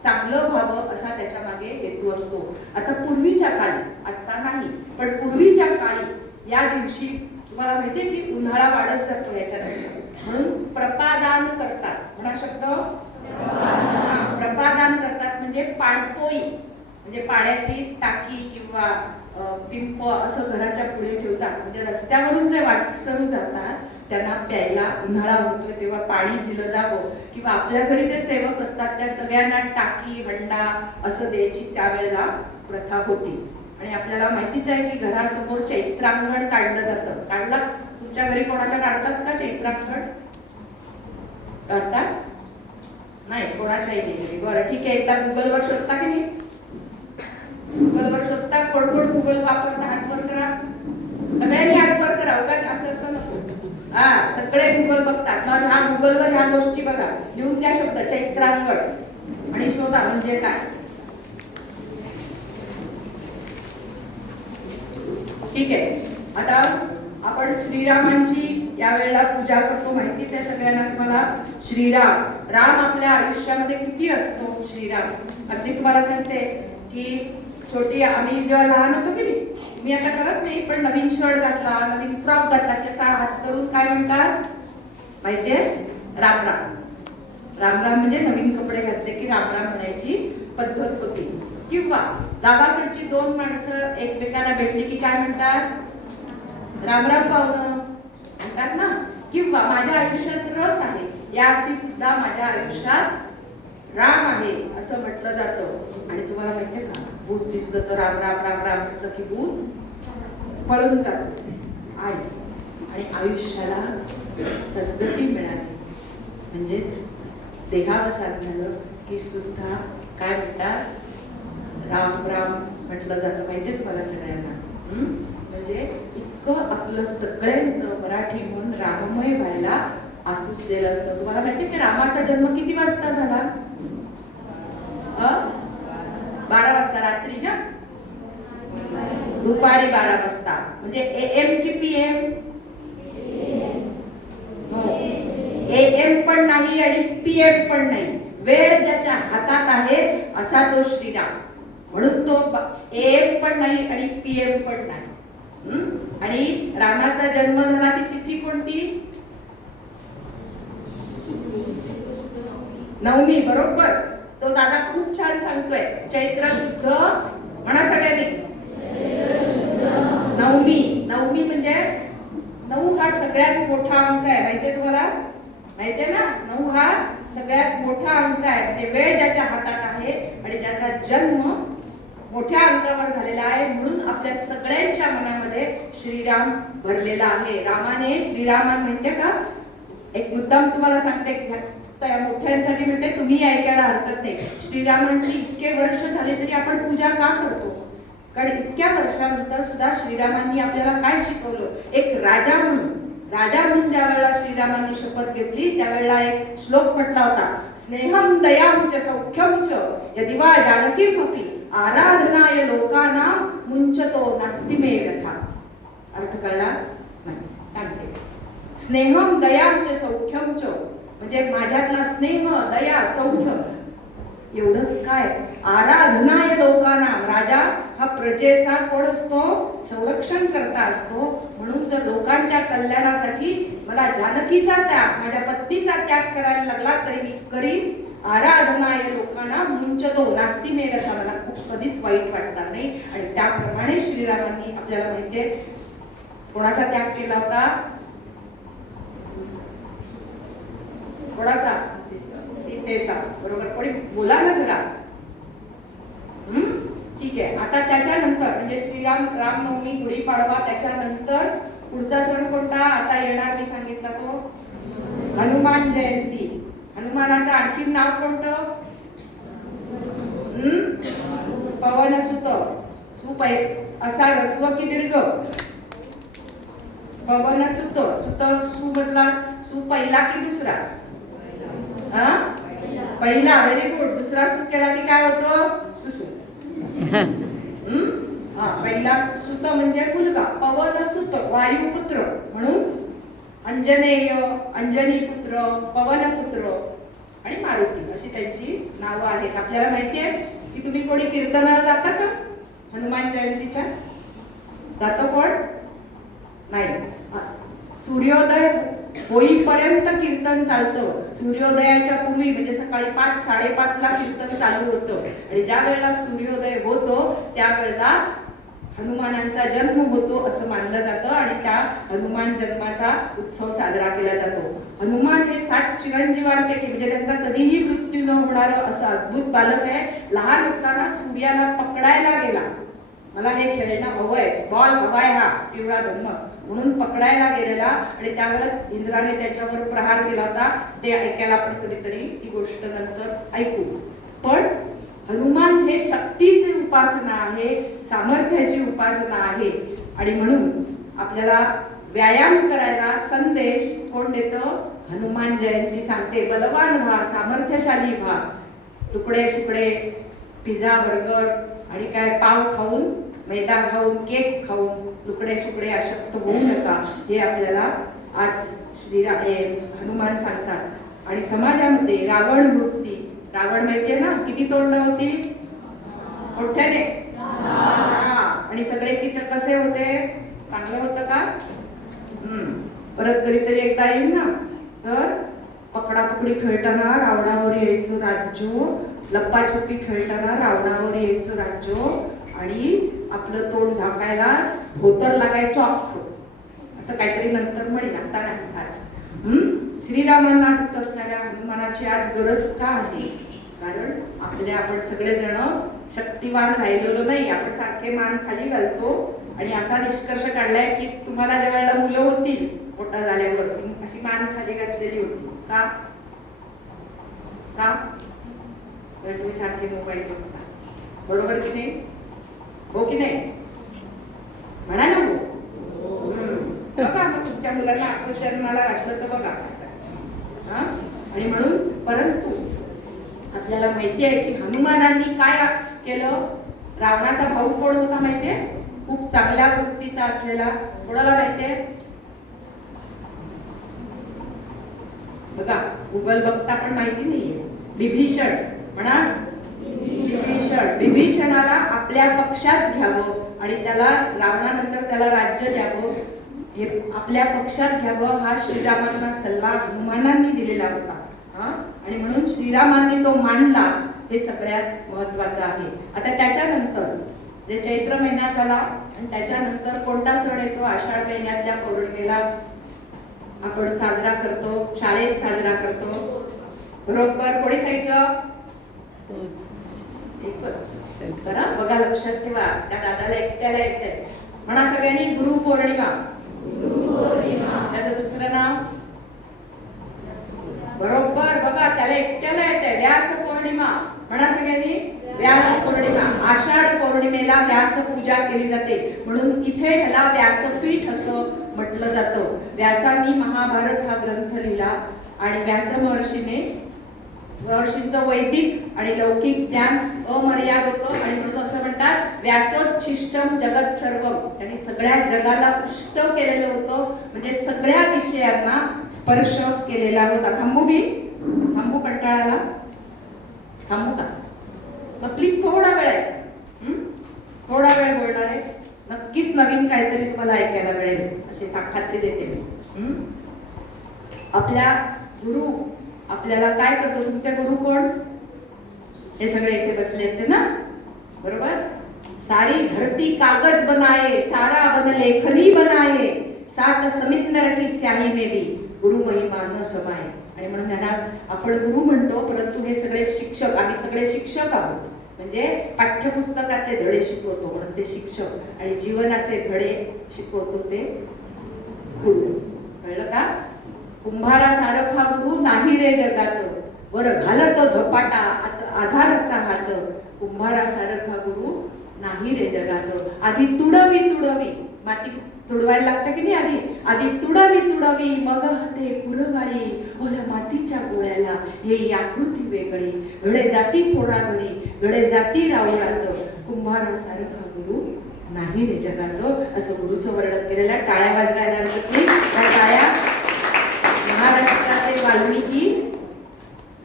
चांगलं व्हावं असा त्याच्या मागे हेतू असतो. आता पूर्वीच्या काळी, आता नाही पण पूर्वीच्या काळी या दिवशी तुम्हाला माहितीये की उन्हाळा वाढत जातो याच्यानंतर, म्हणून प्रपादान करतात. म्हणा शब्द, प्रपादान करतात म्हणजे पाणपोई, म्हणजे पाण्याची टाकी किंवा पिंप असं घराच्या पुढे ठेवतात. म्हणजे रस्त्यावरून जे वाटसरू जातात त्यांना प्यायला उन्हाळा होतोय तेव्हा पाणी दिलं जावं, किंवा आपल्या घरी जे सेवक असतात त्या सगळ्यांना टाकी, हंडा असं द्यायची त्यावेळेला प्रथा होती. आणि आपल्याला माहितीच आहे की घरासमोर चैत्रांगण काढलं जातं. काढला? तुमच्या घरी कोणाच्या काढतात का चैत्रांगण? काढतात? नाही, कोणाच्याही नाही. बरं ठीक आहे, एकदा गुगलवर शोधता की नाही? गुगलवर शोधता, कोण कोण गुगल वापरता? हात वर करा. सगळ्यांनी हात वर करा, उगाच असं नको. हा, सगळे गुगल बघतात. मग ह्या गुगलवर ह्या गोष्टी बघा, लिहून द्या शब्द चैत्रांगण आणि शोधा म्हणजे काय. ठीक आहे, आता आपण श्रीरामांची यावेळेला पूजा करतो. माहितीच आहे सगळ्यांना तुम्हाला. श्रीराम राम आपल्या आयुष्यामध्ये किती असतो श्रीराम. अगदी तुम्हाला सांगते की छोटी आम्ही जेव्हा लहान होतो की नाही, मी आता करत नाही, पण नवीन शर्ट घातला, नवीन फ्रॉक घातला की असा हात करून काय म्हणतात माहितीये, राम राम. राम राम म्हणजे नवीन कपडे घातले की राम राम म्हणायची पद्धत होती. किंवा गावाकडची दोन माणसं एकमेकांना भेटली की काय म्हणतात, राम राम पाहुणं म्हणतात ना. किंवा माझ्या आयुष्यात रस आहे, या अर्थी सुद्धा माझ्या आयुष्यात राम आहे असं म्हटलं जातं. आणि तुम्हाला माहितीये का, भूत दिसलं तर राम राम राम राम म्हटलं की भूत पळून जात. आणि आयुष्याला सद्गती मिळाली म्हणजेच देहावसान झालं की सुद्धा काय म्हणतात, राम राम म्हटलं जातं. माहितीये तुम्हाला सगळ्यांना. म्हणजे इतकं आपलं सगळ्यांचं मराठी मन राममय व्हायला आसुसलेलं असतं. तुम्हाला माहितीये की रामाचा जन्म किती वाजता झाला? 12 वाजता रात्री ना, दुपारी 12 वाजता. म्हणजे AM की PM? AM पण नाही आणि PM पण नाही. वेळ ज्याच्या हातात आहे असा तो श्रीराम. म्हणून तो AM पण नाही आणि PM पण नाही. आणि रामाचा जन्म झाला ती तिथी कोणती? नवमी. बरोबर. तो दादा खूप छान सांगतोय. चैत्र शुद्ध म्हणा सगळ्यांनी. नवमी. नवमी म्हणजे 9 हा सगळ्यात मोठा अंक आहे. माहितीये तुम्हाला? माहितीये ना, 9 हा सगळ्यात मोठा अंक आहे. म्हणजे वेळ ज्याच्या हातात आहे आणि ज्याचा जन्म मोठ्या अंकावर झालेला आहे, म्हणून आपल्या सगळ्यांच्या मनामध्ये श्रीराम भरलेला आहे. रामाने, श्रीरामान माहितीये का, एक मुद्दाम तुम्हाला सांगते, त्या मोठ्यांसाठी म्हणते, तुम्ही ऐकायला हरकत नाही. श्रीरामांची इतके वर्ष झाले तरी आपण पूजा का करतो? कारण इतक्या वर्षानंतर सुद्धा श्रीरामांनी आपल्याला काय शिकवलं? एक राजा म्हणून ज्या वेळेला श्रीरामांनी शपथ घेतली त्यावेळेला एक श्लोक म्हटला होता, स्नेहम दयाम च सौख्यम च यदि वा जानकीमपि आराधनाय लोकाना मुंचतो नास्ति मे व्यथा. अर्थ कळला नाही? सांगते. स्नेहम दयाम च सौख्यम च म्हणजे माझ्यातला स्नेह, दया, सौख्य एवढंच काय, आराधनाय लोकांना. राजा हा प्रजेचा कोण असतो? संरक्षण करता असतो. म्हणून जर लोकांच्या कल्याणासाठी मला जानकीचा त्याग, माझ्या पत्नीचा त्याग करायला लागला तरी मी करीन. आराधनाय लोकांना मुंचतो नास्ति मे व्यथा. मला खूप कधीच वाईट वाटणार नाही. आणि त्याप्रमाणे श्रीरामांनी आपल्याला माहितीये कोणाचा त्याग केला होता? कोणाचा? सीतेचा. बरोबर. कोणी बोला ना जरा. ठीक आहे. आता त्याच्यानंतर म्हणजे रामनवमी, गुढीपाडवा, त्याच्यानंतर पुढचा सण कोणता आता येणार? मी सांगितला तो हनुमान जयंती. हनुमानाचं आणखी नाव कोणतं? पवनसुत. असा रस्व की दीर्घ? पवनसुत. सुत सु मधला सु पहिला की दुसरा? पहिला. Very good. दुसरा सुत केला की काय होतं? सुसु. पहिला सुत म्हणजे मुलगा. पवनसुत वायुपुत्र. म्हणून अंजनेय, अंजनी पुत्र, पवनपुत्र आणि मारुती अशी त्यांची नावं आहेत. आपल्याला माहितीये की तुम्ही कोणी कीर्तनाला जाता का हनुमान जयंतीच्या? जातं कोण? नाही. सूर्योदय होईपर्यंत कीर्तन चालतं. सूर्योदयाच्या पूर्वी म्हणजे सकाळी 5, 5:30 ला कीर्तन चालू होतं. आणि ज्या वेळेला सूर्योदय होतो त्यावेळेला हनुमानांचा जन्म होतो असं मानलं जातं आणि त्या हनुमान जन्माचा उत्सव साजरा केला जातो. हनुमान हे 7 चिरंजीवांपैकी म्हणजे त्यांचा कधीही मृत्यू न होणारं असं अद्भुत बालक आहे. लहान असताना सूर्याला पकडायला गेला. मला हे खेळणं हवंय, बॉल हवाय, हा पिवळा धम्म म्हणून पकडायला गेलेला आणि त्यावेळेस इंद्राने त्याच्यावर प्रहार केला होता. ते ऐकायला आपण कधीतरी ती गोष्ट नंतर ऐकू. पण हनुमान हे शक्तीची उपासना आहे, सामर्थ्याची उपासना आहे. आणि म्हणून आपल्याला व्यायाम करायला संदेश कोण देतं? हनुमान जयंती सांगते. बलवान व्हा, सामर्थ्यशाली व्हा. तुकडे सुकडे, पिझ्झा, बर्गर आणि काय पाव खाऊन, मैदा खाऊन, केक खाऊन लुकडे सुकडे अशक्त होऊ नका. हे आपल्याला आज हनुमान सांगतात. आणि समाजामध्ये रावण वृत्ती, रावण माहितीये ना किती तोंड होती? मोठ्याने. हा. आणि सगळे किती कसे होते? चांगलं होतं का? परत कधीतरी एकदा येईल ना, तर पकडापकडी खेळताना रावणावर यायचं राज्य, लप्पाछुपी खेळताना रावणावर यायचं राज्य, आणि आपलं तोंड झाकायला धोतर लागायचं अख्खं. असं काहीतरी नंतर म्हणेल, आता नाही आज. श्रीरामांना दूत असणाऱ्या हनुमानाची आज गरज का आहे? कारण आपण सगळेजण शक्तिवान राहिलेलो नाही. आपण सारखे मान खाली घालतो आणि असा निष्कर्ष काढलाय की तुम्हाला ज्या वेळेला मुलं होतील मोठा झाल्यावर अशी मान खाली घातलेली होती. का? तर तुम्ही सारखे मोबाईल बघता. बरोबर की नाही? हो की नाही? म्हणा ना हो. बघा मग तुमच्या मुलांना असं जन्माला घातलं तर बघा. आणि म्हणून परंतु आपल्याला माहिती आहे की हनुमानांनी काय केलं? रावणाचा भाऊ कोण होता माहितीये? खूप चांगल्या वृत्तीचा असलेला. कोणाला माहितीये? बघा गुगल बघता पण माहिती नाहीये. विभीषण. म्हणा विभीषण. विभीषणाला आपल्या पक्षात घ्यावं आणि त्याला रावणानंतर त्याला राज्य द्यावं, हे आपल्या पक्षात घ्यावं, हा श्रीरामांना सल्ला हनुमानांनी दिलेला होता. आणि म्हणून श्रीरामांनी तो मानला. हे सगळ्यात महत्वाचं आहे. आता त्याच्यानंतर जे चैत्र महिन्यात आला आणि त्याच्यानंतर कोणता सण येतो? आषाढ महिन्यातल्या पौर्णिमेला आपण साजरा करतो, शाळेत साजरा करतो. बरोबर? कोणी सांगितलं? करा बघा, लक्षात ठेवा. त्या दादाला एकट्याला येते. म्हणा सगळ्यांनी गुरुपौर्णिमा. त्याचं दुसरं नाव बरोबर बघा, त्याला एकट्याला येते. व्यास पौर्णिमा. म्हणा सगळ्यांनी व्यास पौर्णिमा. आषाढ पौर्णिमेला व्यास पूजा केली जाते, म्हणून इथे ह्याला व्यासपीठ असं म्हटलं जातं. व्यासांनी महाभारत हा ग्रंथ लिहिला आणि व्यास महर्षींचं वैदिक आणि लौकिक ज्ञान अमर्याद होतं आणि म्हणून असं म्हणतात व्यासोच्छिष्टम जगत सर्वम. त्यांनी सगळ्या जगाला पुष्ट केलेलं होतं, म्हणजे सगळ्या विषयांना स्पर्श केलेला होता. थांबू कंटाळाला? थांबू का? मग प्लीज थोडा वेळ आहे, थोडा वेळ बोलणार आहे. नक्कीच नवीन काहीतरी तुम्हाला ऐकायला मिळेल अशी खात्री देते मी. आपल्या गुरु आपल्याला काय करतो? तुमचे गुरु कोण? हे सगळे इथे बसले होते ना, बरोबर? सारी धरती कागज बनाए, सारा बन लेखनी बनाए, सात समिंदर की स्याही में भी गुरु महिमा न समाये. आणि म्हणून त्यांना आपण गुरु म्हणतो, परंतु हे सगळे शिक्षक, आम्ही सगळे शिक्षक आहोत. म्हणजे पाठ्यपुस्तकातले धडे शिकवतो म्हणून ते शिक्षक, आणि जीवनाचे धडे शिकवतो ते गुरु. कळलं का? कुंभारा सारखा गुरु नाही रे जगात, वर घालत धपाटा आधाराचा हात. कुंभारा सारखा गुरु नाही रे जगात. आधी तुडवी माती तुडवायला लागतं की नाही? आधी तुडवी मग हाते कुरवाळी. ओल्या मातीच्या गोळ्याला येई आकृती वेगळी. घडे जाती थोडा घरी, घडे जाती राऊळात. कुंभारा सारखा गुरु नाही रे जगात. असं गुरुचं वर्णन केलेलं आहे. टाळ्या वाजवायला हरकत नाही. त्या टाळ्या महाराष्ट्राचे वाल्मिकी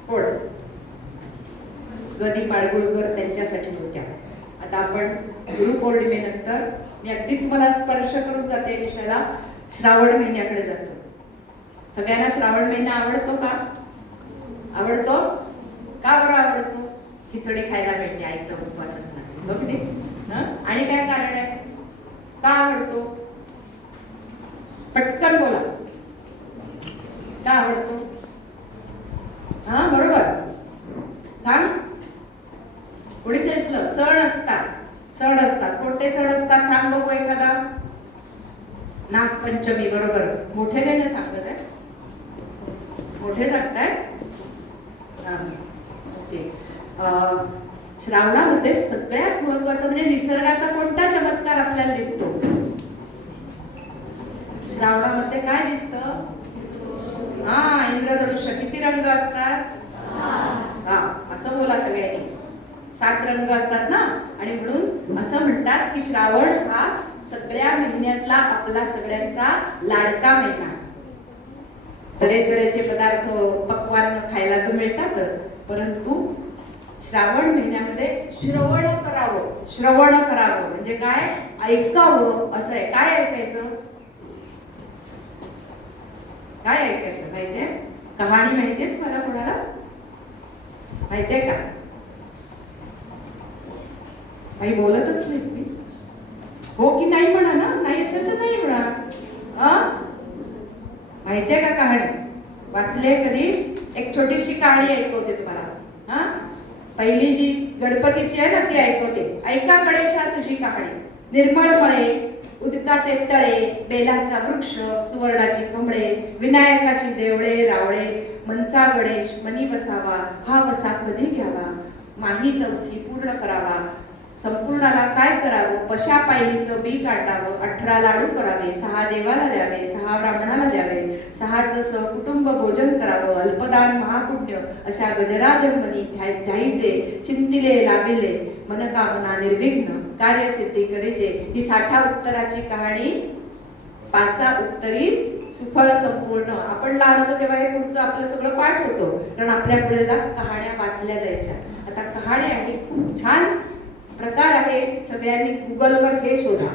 कोण? गदी माडगुळकर त्यांच्यासाठी होत्या. आता आपण गुरुपौर्णिमेनंतर मी अगदी तुम्हाला स्पर्श करून जाते विषयाला. श्रावण महिन्याकडे जातो. सगळ्यांना श्रावण महिना आवडतो का? आवडतो का? बरं आवडतो? खिचडी खायला भेटते, आईचा उपवास असणार, बघ नाही? आणि काय कारण आहे का आवडतो? पटकन बोला. का आवडतो? हा बरोबर सांग. कोणी सांगितलं? सण असतात. कोणते सण असतात सांग बघू एखादा. नागपंचमी. बरोबर. मोठे नाही सांगत आहे? मोठे सांगताय? ओके. श्रावणामध्ये सगळ्यात महत्वाचं म्हणजे निसर्गाचा कोणता चमत्कार आपल्याला दिसतो? श्रावणामध्ये काय दिसतं? इंद्रधनुष्य. किती रंग असतात? असं बोला सगळ्यांनी. 7 रंग असतात ना. आणि म्हणून असं म्हणतात की श्रावण हा सगळ्या महिन्यातला आपला सगळ्यांचा लाडका महिना असतो. तऱ्हेतऱ्हेचे पदार्थ पक्वान्न खायला तर मिळतातच, परंतु श्रावण महिन्यामध्ये श्रवण करावं. श्रवण करावं म्हणजे काय? ऐकावं असं आहे. काय ऐकायचं? काय ऐकायचं माहितीये? कहाणी माहितीये तुम्हाला? कोणाला माहितीये का? काही बोलतच नाही तुम्ही. हो की नाही म्हणा ना. नाही असेल तर नाही म्हणा. माहितीये का कहाणी? वाचले कधी? एक छोटीशी कहाणी ऐकवते तुम्हाला. पहिली जी गणपतीची आहे ना ती ऐकवते. ऐका गणेशा तुझी कहाणी. निर्मळ फळे, उदकाचे तळे, बेलाचा वृक्ष, सुवर्णाची कमळे, विनायकाची देवळे रावळे, मनचा गणेश मनी बसावा, हा वसा कधी घ्यावा, माही चौथी पूर्ण करावा, संपूर्णाला काय करावं, पशा पायलीचं बी काढावं, 18 लाडू करावे, 6 देवाला द्यावे, 6 ब्राह्मणाला द्यावे, 6चं सहकुटुंब भोजन करावं, अल्पदान महापुण्य अशा गजराजन्मनी ध्यायचे, चिंतिले लाभिले, मनकामना निर्विघ्न कार्यसिद्धी करीजे. ही 60 उत्तराची कहाणी 5 उत्तरी सुफळ संपूर्ण. आपण लहान होतो तेव्हा हे पुढचं आपलं सगळं पाठ होतं, कारण आपल्या पुढेला कहाण्या वाचल्या जायच्या. आता कहाणी आहे, खूप छान प्रकार आहे. सगळ्यांनी गुगलवर हे शोधा.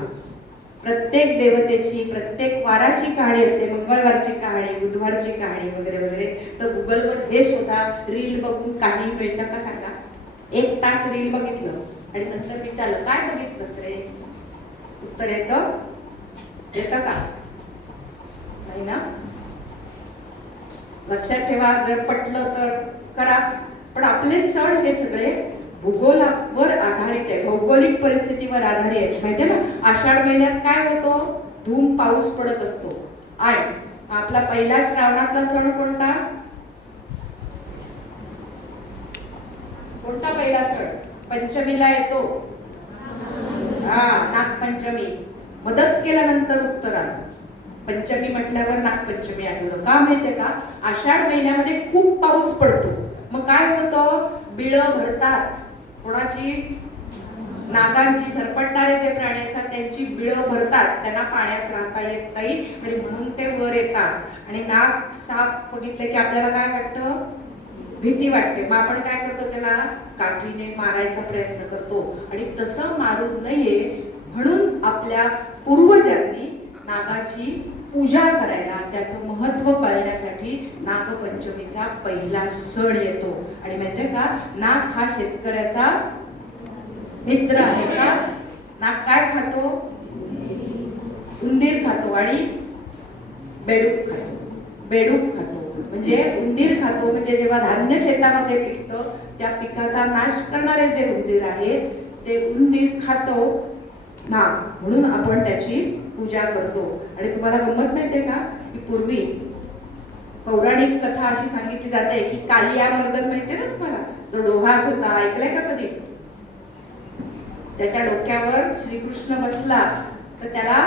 प्रत्येक देवतेची प्रत्येक वाराची कहाणी असते, मंगळवारची कहाणी, बुधवारची कहाणी वगैरे वगैरे. तर गुगलवर हे शोधा. रील बघून काही मिळतं का सांगा? 1 तास रील बघितलं आणि नंतर विचारलं काय बघितलंस रे? उत्तर येतं का? नाही ना. लक्षात ठेवा, जर पटलं तर करा. पण आपले सण हे सगळे भूगोलावर आधारित आहे, भौगोलिक परिस्थितीवर आधारित आहेत. माहितीये ना, आषाढ महिन्यात काय होतो? धूम पाऊस पडत असतो. आणि आपला पहिला श्रावणातला सण कोणता? कोणता पहिला सण? पंचमीला येतो. नागपंचमी. मदत केल्यानंतर उत्तर आलं. पंचमी म्हटल्यावर नागपंचमी आठवलं. का माहितीये का? आषाढ महिन्यामध्ये खूप पाऊस पडतो. मग काय होतं? बिळं भरतात. कोणाची? नागांची. सरपटणारे जे प्राणी असतात त्यांची बिळं भरतात. त्यांना पाण्यात राहता येत नाही आणि म्हणून ते वर येतात. आणि नाग साप बघितले की आपल्याला काय वाटतं? भीती वाटते. मग आपण काय करतो? त्याला काठीने मारायचा प्रयत्न करतो. आणि तसं मारू नये म्हणून आपल्या पूर्वजांनी नागाची पूजा करायला, त्याचं महत्व कळण्यासाठी नागपंचमीचा पहिला सण येतो. आणि माहितीये का, नाग हा शेतकऱ्याचा मित्र आहे का? नाग काय खातो? उंदीर खातो आणि बेडूक खातो. बेडूक खातो म्हणजे उंदीर खातो. म्हणजे जेव्हा धान्य शेतामध्ये पिकतं त्या पिकाचा नाश करणारे जे उंदीर आहेत ते उंदीर खातो नाग, म्हणून आपण त्याची पूजा करतो. आणि तुम्हाला गंमत माहितीये का, की पूर्वी पौराणिक कथा अशी सांगितली जाते की कालियामर्दन माहितीये ना तुम्हाला? तो डोहात होता. ऐकलंय का कधी? त्याच्या डोक्यावर श्रीकृष्ण बसला तर त्याला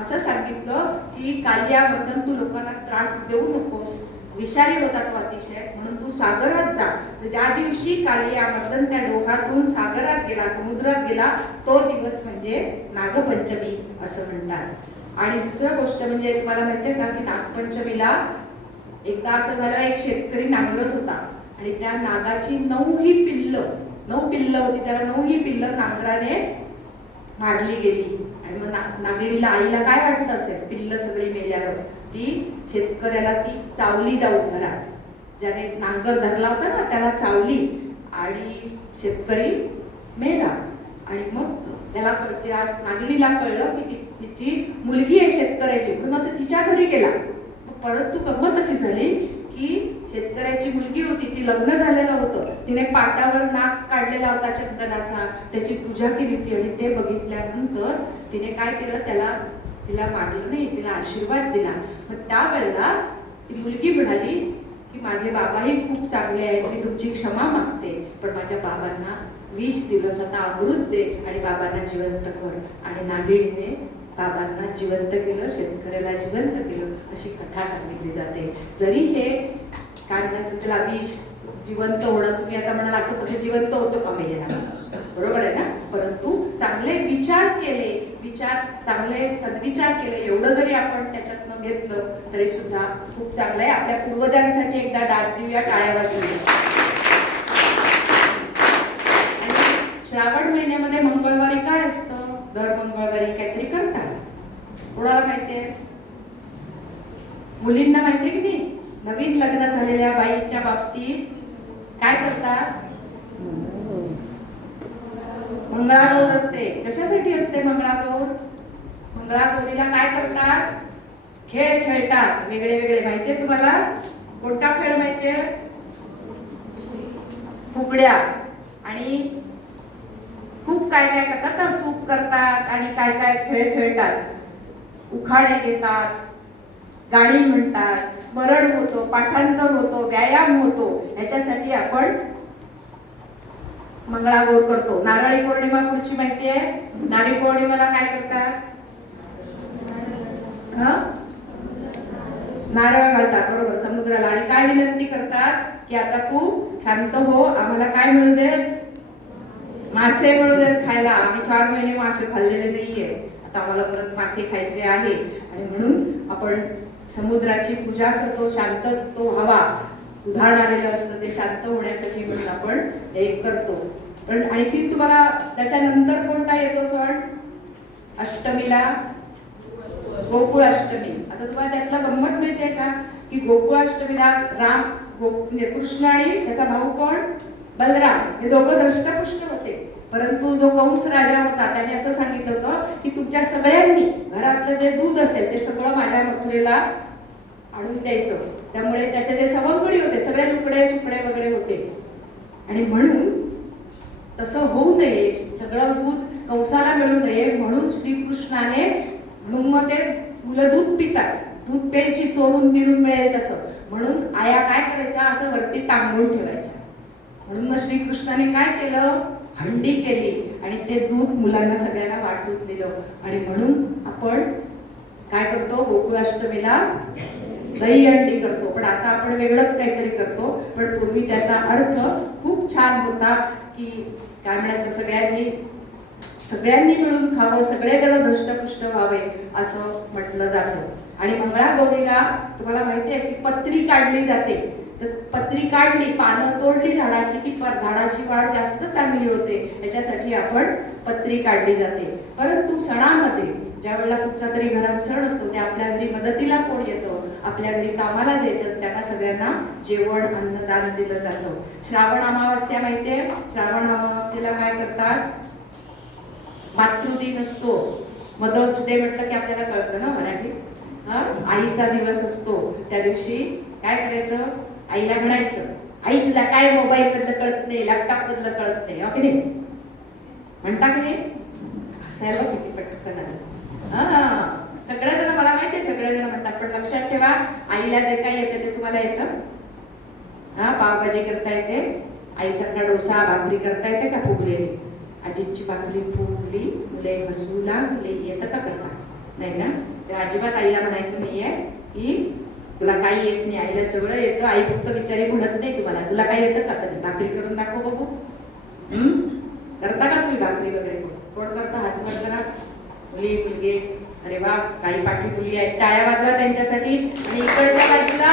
असं सांगितलं की कालियामर्दन, तू लोकांना त्रास देऊ नकोस, विषारी होता तो अतिशय, म्हणून तू सागरात जा. तर ज्या दिवशी कालियामर्दन त्या डोहातून सागरात गेला, समुद्रात गेला, तो दिवस म्हणजे नागपंचमी असं म्हणतात. आणि दुसरं गोष्ट म्हणजे तुम्हाला माहितीये का की नागपंचमीला एकदा असं झालं, एक शेतकरी नांगरत होता आणि त्या नागाची 9 पिल्लं होती. त्याला 9 पिल्लं नांगराने मारली गेली. आणि मग नागिणीला, आईला काय वाटत असेल? पिल्लं सगळी मेल्यावर ती शेतकऱ्याला ती चावली जाऊ घरात. ज्याने नांगर धरला होता ना त्याला चावली आणि शेतकरी मेला. आणि मग त्याला त्या नागिणीला कळलं की तिची मुलगी आहे शेतकऱ्याची, म्हणून मग तिच्या घरी गेला. परंतु गंमत अशी झाली की शेतकऱ्याची मुलगी होती, ती लग्न झालेलं होतं, तिने पाटावर नाग काढलेला होता चंदनाचा, त्याची पूजा केली होती. आणि ते बघितल्यानंतर तिने काय केलं? तिला मारलं नाही, तिला आशीर्वाद दिला. मग त्यावेळेला ती मुलगी म्हणाली की माझे बाबाही खूप चांगले आहेत, मी तुमची क्षमा मागते, पण माझ्या बाबांना 20 दिवस आता अमृत दे आणि बाबांना जिवंत कर. आणि नागिणीने बाबांना जिवंत केलं, शेतकऱ्याला जिवंत केलं, अशी कथा सांगितली जाते. जरी हे काय म्हणायचं त्याला विष जिवंत होणं, तुम्ही आता म्हणाल असं कधी जिवंत होतं का मेलेला? बरोबर आहे ना? परंतु चांगले विचार केले, चांगले सद्विचार केले, एवढं जरी आपण त्याच्यातनं घेतलं तरी सुद्धा खूप चांगलं आहे. आपल्या पूर्वजांसाठी एकदा दाद देऊया, टाळ्या वाजवूया. आणि श्रावण महिन्यामध्ये मंगळवारी काय असतं? दर मंगळवारी काहीतरी करतात. कोणाला माहितीये? मुलींना माहितीये की नाही? नवीन लग्न झालेल्या बाईच्या बाबतीत काय करतात? मंगळागौर असते. कशासाठी असते मंगळागौर? मंगळागौरीला काय करतात? खेळ खेळतात, वेगळे वेगळे. माहितीये तुम्हाला? कोणता खेळ माहितीये? फुगड्या. आणि खूप काय काय करतात ना, सूप करतात आणि काय काय खेळ खेळतात. उखाणे घेतात, गाणी म्हणतात, स्मरण होतो, पाठांतर होतो, व्यायाम होतो. याच्यासाठी आपण मंगळागौर करतो. नारळी पौर्णिमा पुढची माहितीये? नारळी पौर्णिमेला काय करतात? नारळ घालतात, बरोबर, समुद्राला. आणि काय विनंती करतात की आता तू शांत हो, आम्हाला काय मिळू देत? मासे मिळू देत खायला. आम्ही 4 महिने मासे खाल्लेले नाहीये, आता आम्हाला परत मासे खायचे आहे. आणि म्हणून आपण समुद्राची पूजा करतो, शांत तो हवा, उधाण आलेलं असतं ते शांत होण्यासाठी म्हणून आपण एक करतो. पण आणखी तुम्हाला त्याच्यानंतर कोणता येतो सण? अष्टमीला गोकुळ अष्टमी. आता तुम्हाला त्यातला गंमत माहितीये का की गोकुळ अष्टमीला राम म्हणजे कृष्ण आणि त्याचा भाऊ कोण? बलराम, हे दोघं धष्टपुष्ट होते. परंतु जो कंस राजा होता त्याने असं सांगितलं होतं की तुमच्या सगळ्यांनी घरातलं जे दूध असेल ते सगळं माझ्या मथुरेला आणून द्यायचं. त्यामुळे त्याचे जे सवंगडी होते सगळे लुकडे सुकडे वगैरे होते. आणि म्हणून तसं होऊ नये, सगळं दूध कंसाला मिळू नये म्हणून श्रीकृष्णाने, म्हणून मग ते मुलं दूध पितात, दूध प्यायची चोरून बिरून मिळेल तसं, म्हणून आया काय करायच्या, असं वरती टांगून ठेवायच्या. म्हणून मग श्रीकृष्णाने काय केलं? हंडी केली आणि ते दूध मुलांना सगळ्यांना वाटून दिलं. आणि म्हणून आपण काय करतो? गोकुळाष्टमीला दही हंडी करतो. पण आता आपण वेगळंच काहीतरी करतो. पण पूर्वी त्याचा अर्थ खूप छान होता की काय म्हणायचं, सगळ्यांनी मिळून खावं, सगळेजण धष्टपुष्ट व्हावे असं म्हटलं जातं. आणि मंगळागौरीला तुम्हाला माहिती आहे की पत्री काढली जाते. तर पत्री काढली, पानं तोडली झाडाची की झाडाची वाढ जास्त चांगली होते, याच्यासाठी आपण पत्री काढली जाते. परंतु सणामध्ये ज्या वेळेला कुठचा तरी घरात सण असतो, ते आपल्या घरी मदतीला कोण येतं, आपल्या घरी कामाला जे येतं त्यांना सगळ्यांना जेवण अन्नदान दिलं जातं. श्रावण अमावास्या माहितीये? श्रावण अमावास्येला काय करतात? मातृदिन असतो. मदर्स डे म्हटलं की आपल्याला कळतं ना मराठीत. आईचा दिवस असतो. त्या दिवशी काय करायचं? आईला म्हणायचं, आई तुला काय मोबाईल बद्दल कळत नाही, लॅपटॉप बद्दल कळत नाही, हो की नाही? म्हणता की नाही? हसायला किती पटकन. सगळेजण, मला माहितीये सगळेजण म्हणतात, पण लक्षात ठेवा आईला जे काही येते ते तुम्हाला येतं. पावभाजी करता येते, आईसारखा डोसा भाकरी करता येते का फुगलेली? आजीची भाकरी फुगली, मुले हसू लागले, येतं का करता? नाही ना? तर अजिबात आईला म्हणायचं नाहीये की तुला काही येत नाही, आईला सगळं येतं. आई फक्त बिचारी म्हणत नाही तुम्हाला, तुला काय येतं का? कधी भाकरी करून दाखव बघू. करता का तुम्ही भाकरी वगैरे? कोण करतं? हात वर करा. मुली मुलगे, अरे वा, काही पाठी मुली आहेत, टाळ्या वाजवा त्यांच्यासाठी. आणि इकडच्या बाजूला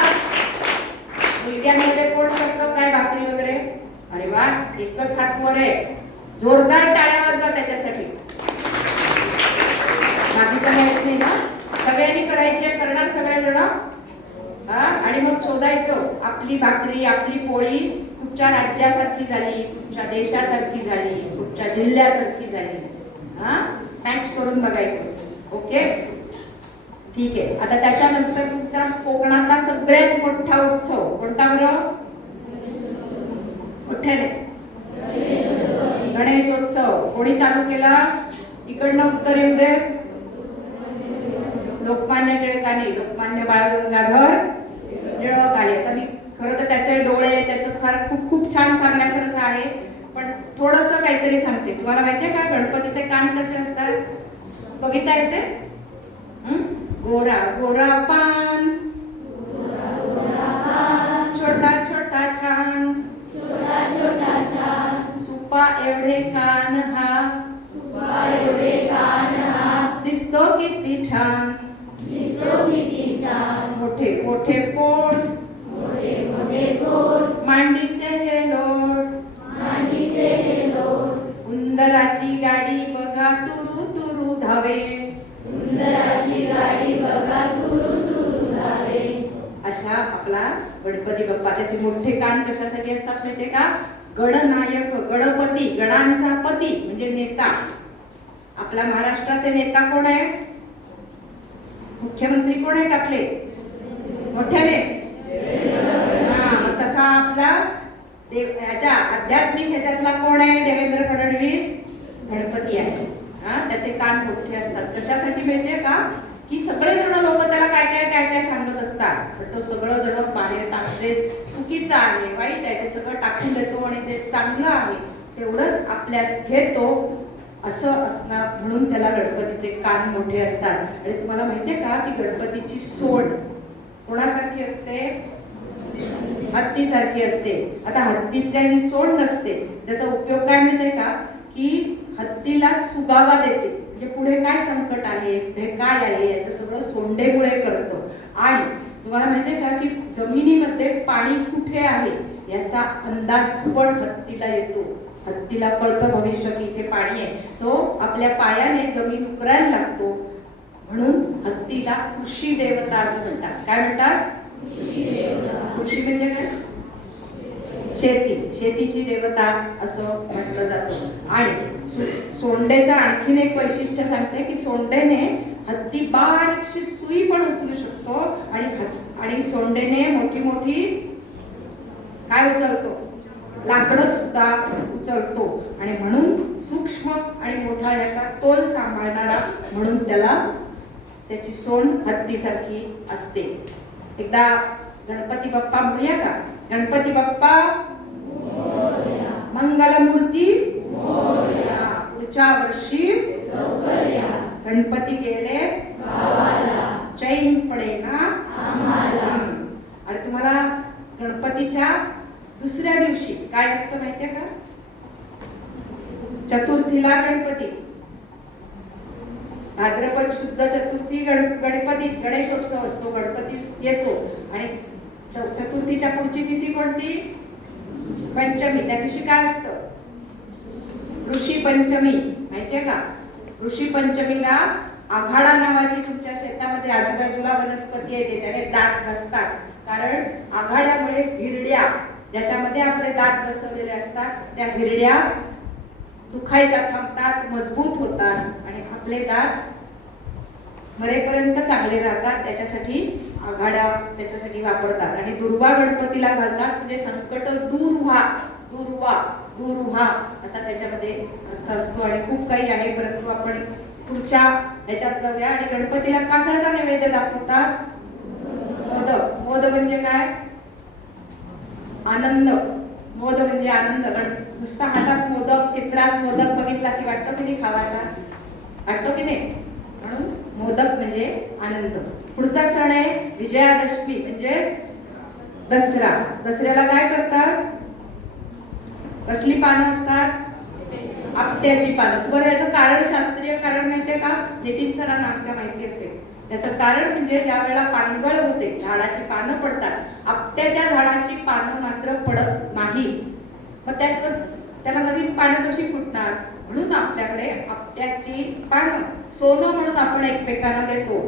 मुलग्यांमध्ये कोण करतं काय भाकरी वगैरे? अरे वा, एकच हात वर आहे, जोरदार टाळ्या वाजवा त्याच्यासाठी. बाकीच्या माहित नाही ना? सगळ्यांनी करायची, करणार सगळेजण. आणि मग शोधायचं आपली भाकरी, आपली पोळी कुठच्या राज्यासारखी झाली, कुठच्या देशासारखी झाली, कुठच्या जिल्ह्यासारखी झाली. मॅच करून बघायचं. ओके, ठीक आहे. आता त्याच्यानंतर तुमच्या कोकणातला सगळ्यात मोठा उत्सव कोणता बरं? मोठ्याने गणेशोत्सव. कोणी चालू केला? इकडनं उत्तर येऊ दे. लोकमान्य टिळकांनी, लोकमान्य बाळ गंगाधर टिळक आहे. आता मी खरं तर त्याचे डोळे, त्याचं फार खूप खूप छान सांगण्यासारखं आहे, पण थोडंसं काहीतरी सांगते. तुम्हाला माहितीये का गणपतीचे कान कसे असतात? कविता येते? गोरा गोरा पान, छोटा छोटा छान, सुपा एवढे कान हा, दिसतो किती छान मोठे मोठे पोट मांडीचे हे लोट उंदराची गाडी बघा तुरु तुरु धावे अशा आपला गणपती बाप्पा. त्याचे मोठे कान कशासाठी असतात माहितीये का? गणनायक, गणपती, गणांचा पती म्हणजे नेता. आपल्या महाराष्ट्राचे नेता कोण आहे? मुख्यमंत्री कोण आहेत आपले? मोठ्याने तसा आपला याच्या आध्यात्मिक ह्याच्यातला कोण आहे? देवेंद्र फडणवीस गणपती आहे. त्याचे कान मोठे असतात. कशासाठी माहितीये का? की सगळे जण लोक त्याला काय काय काय काय सांगत असतात, पण तो सगळं जण बाहेर टाकते. चुकीचं आहे, वाईट आहे, ते सगळं टाकून देतो आणि जे चांगलं आहे तेवढंच आपल्यात घेतो. असं असणार म्हणून त्याला गणपतीचे कान मोठे असतात. आणि तुम्हाला माहितीये का की गणपतीची सोंड कोणासारखी असते? हत्तीसारखी असते. आता हत्तीच्या जी सोंड नसते त्याचा उपयोग काय माहितीये का? की हत्तीला सुगावा देते. म्हणजे पुढे काय संकट आहे, पुढे काय आहे याचं सगळं सोंडेमुळे करतो. आणि तुम्हाला माहितीये का की जमिनीमध्ये पाणी कुठे आहे याचा अंदाज पण हत्तीला येतो. हत्तीला कळतं भविष्य की इथे पाणी आहे. तो आपल्या पायाने जमीन उकरायला लागतो. म्हणून हत्तीला कृषी देवता असं म्हणतात. काय म्हणतात? कृषी म्हणजे काय? शेती, शेतीची देवता असं म्हटलं जातं. आणि सोंडेचं आणखीन एक वैशिष्ट्य सांगते की सोंडेने हत्ती बारीकशी सुई पण उचलू शकतो. आणि सोंडेने मोठी मोठी काय उचलतो? लाकडं सुद्धा उचलतो. आणि म्हणून सूक्ष्म आणि मोठा याचा तोल सांभाळणारा म्हणून त्याची सोंड हत्तीसारखी असते. एकदा गणपती बाप्पा म्हणूया का? गणपती बाप्पा मंगलमूर्ती पुढच्या वर्षी गणपती गेले चैन पडेना. आणि तुम्हाला गणपतीच्या दुसऱ्या दिवशी काय असतं माहितीये का? चतुर्थीला गणपती, भाद्रपद शुद्ध चतुर्थी गणपती गणेशोत्सव असतो. गणपती येतो आणि चतुर्थीच्या पुढची तिथी कोणती? पंचमी. त्या दिवशी काय असतं? ऋषी पंचमी. माहितीये का? ऋषी पंचमीला आघाडा नावाची तुमच्या शेतामध्ये आजूबाजूला वनस्पती येते, त्याने दात बसतात. कारण आघाड्यामुळे हिरड्या ज्याच्यामध्ये आपले दात बसवलेले असतात त्या हिरड्या दुखायच्या थांबतात, मजबूत होतात आणि आपले दात मरेपर्यंत चांगले राहतात. त्याच्यासाठी आघाड्या त्याच्यासाठी वापरतात. आणि दुर्वा गणपतीला घालतात म्हणजे संकट दूर व्हा, दूर व्हा, दूर व्हा असा त्याच्यामध्ये अर्थ असतो. आणि खूप काही आहे, परंतु आपण पुढच्या ह्याच्यात जाऊया. आणि गणपतीला कशाचा नैवेद्य दाखवतात? मोदक. मोद म्हणजे काय? आनंद. मोद म्हणजे आनंद. नुसता हातात मोदक, चित्रात मोदक बघितला की वाटतो की नाही खावासा? वाटतो की नाही? म्हणून मोदक म्हणजे आनंद. पुढचा सण आहे विजयादशमी म्हणजेच दसरा. दसऱ्याला काय करतात? कसली पानं असतात? आपट्याची पानं. तुम्हाला याचं कारण, शास्त्रीय कारण माहितीये का? नितीन सरांना आमच्या माहिती असेल. याचं कारण म्हणजे ज्या वेळेला पानगळ होते, झाडाची पानं पडतात, आपट्याच्या झाडाची पानं मात्र पडत नाही. मग त्याला नवीन पानं कशी फुटणार? म्हणून आपल्याकडे आपट्याची पानं सोनं म्हणून आपण एकमेकांना देतो.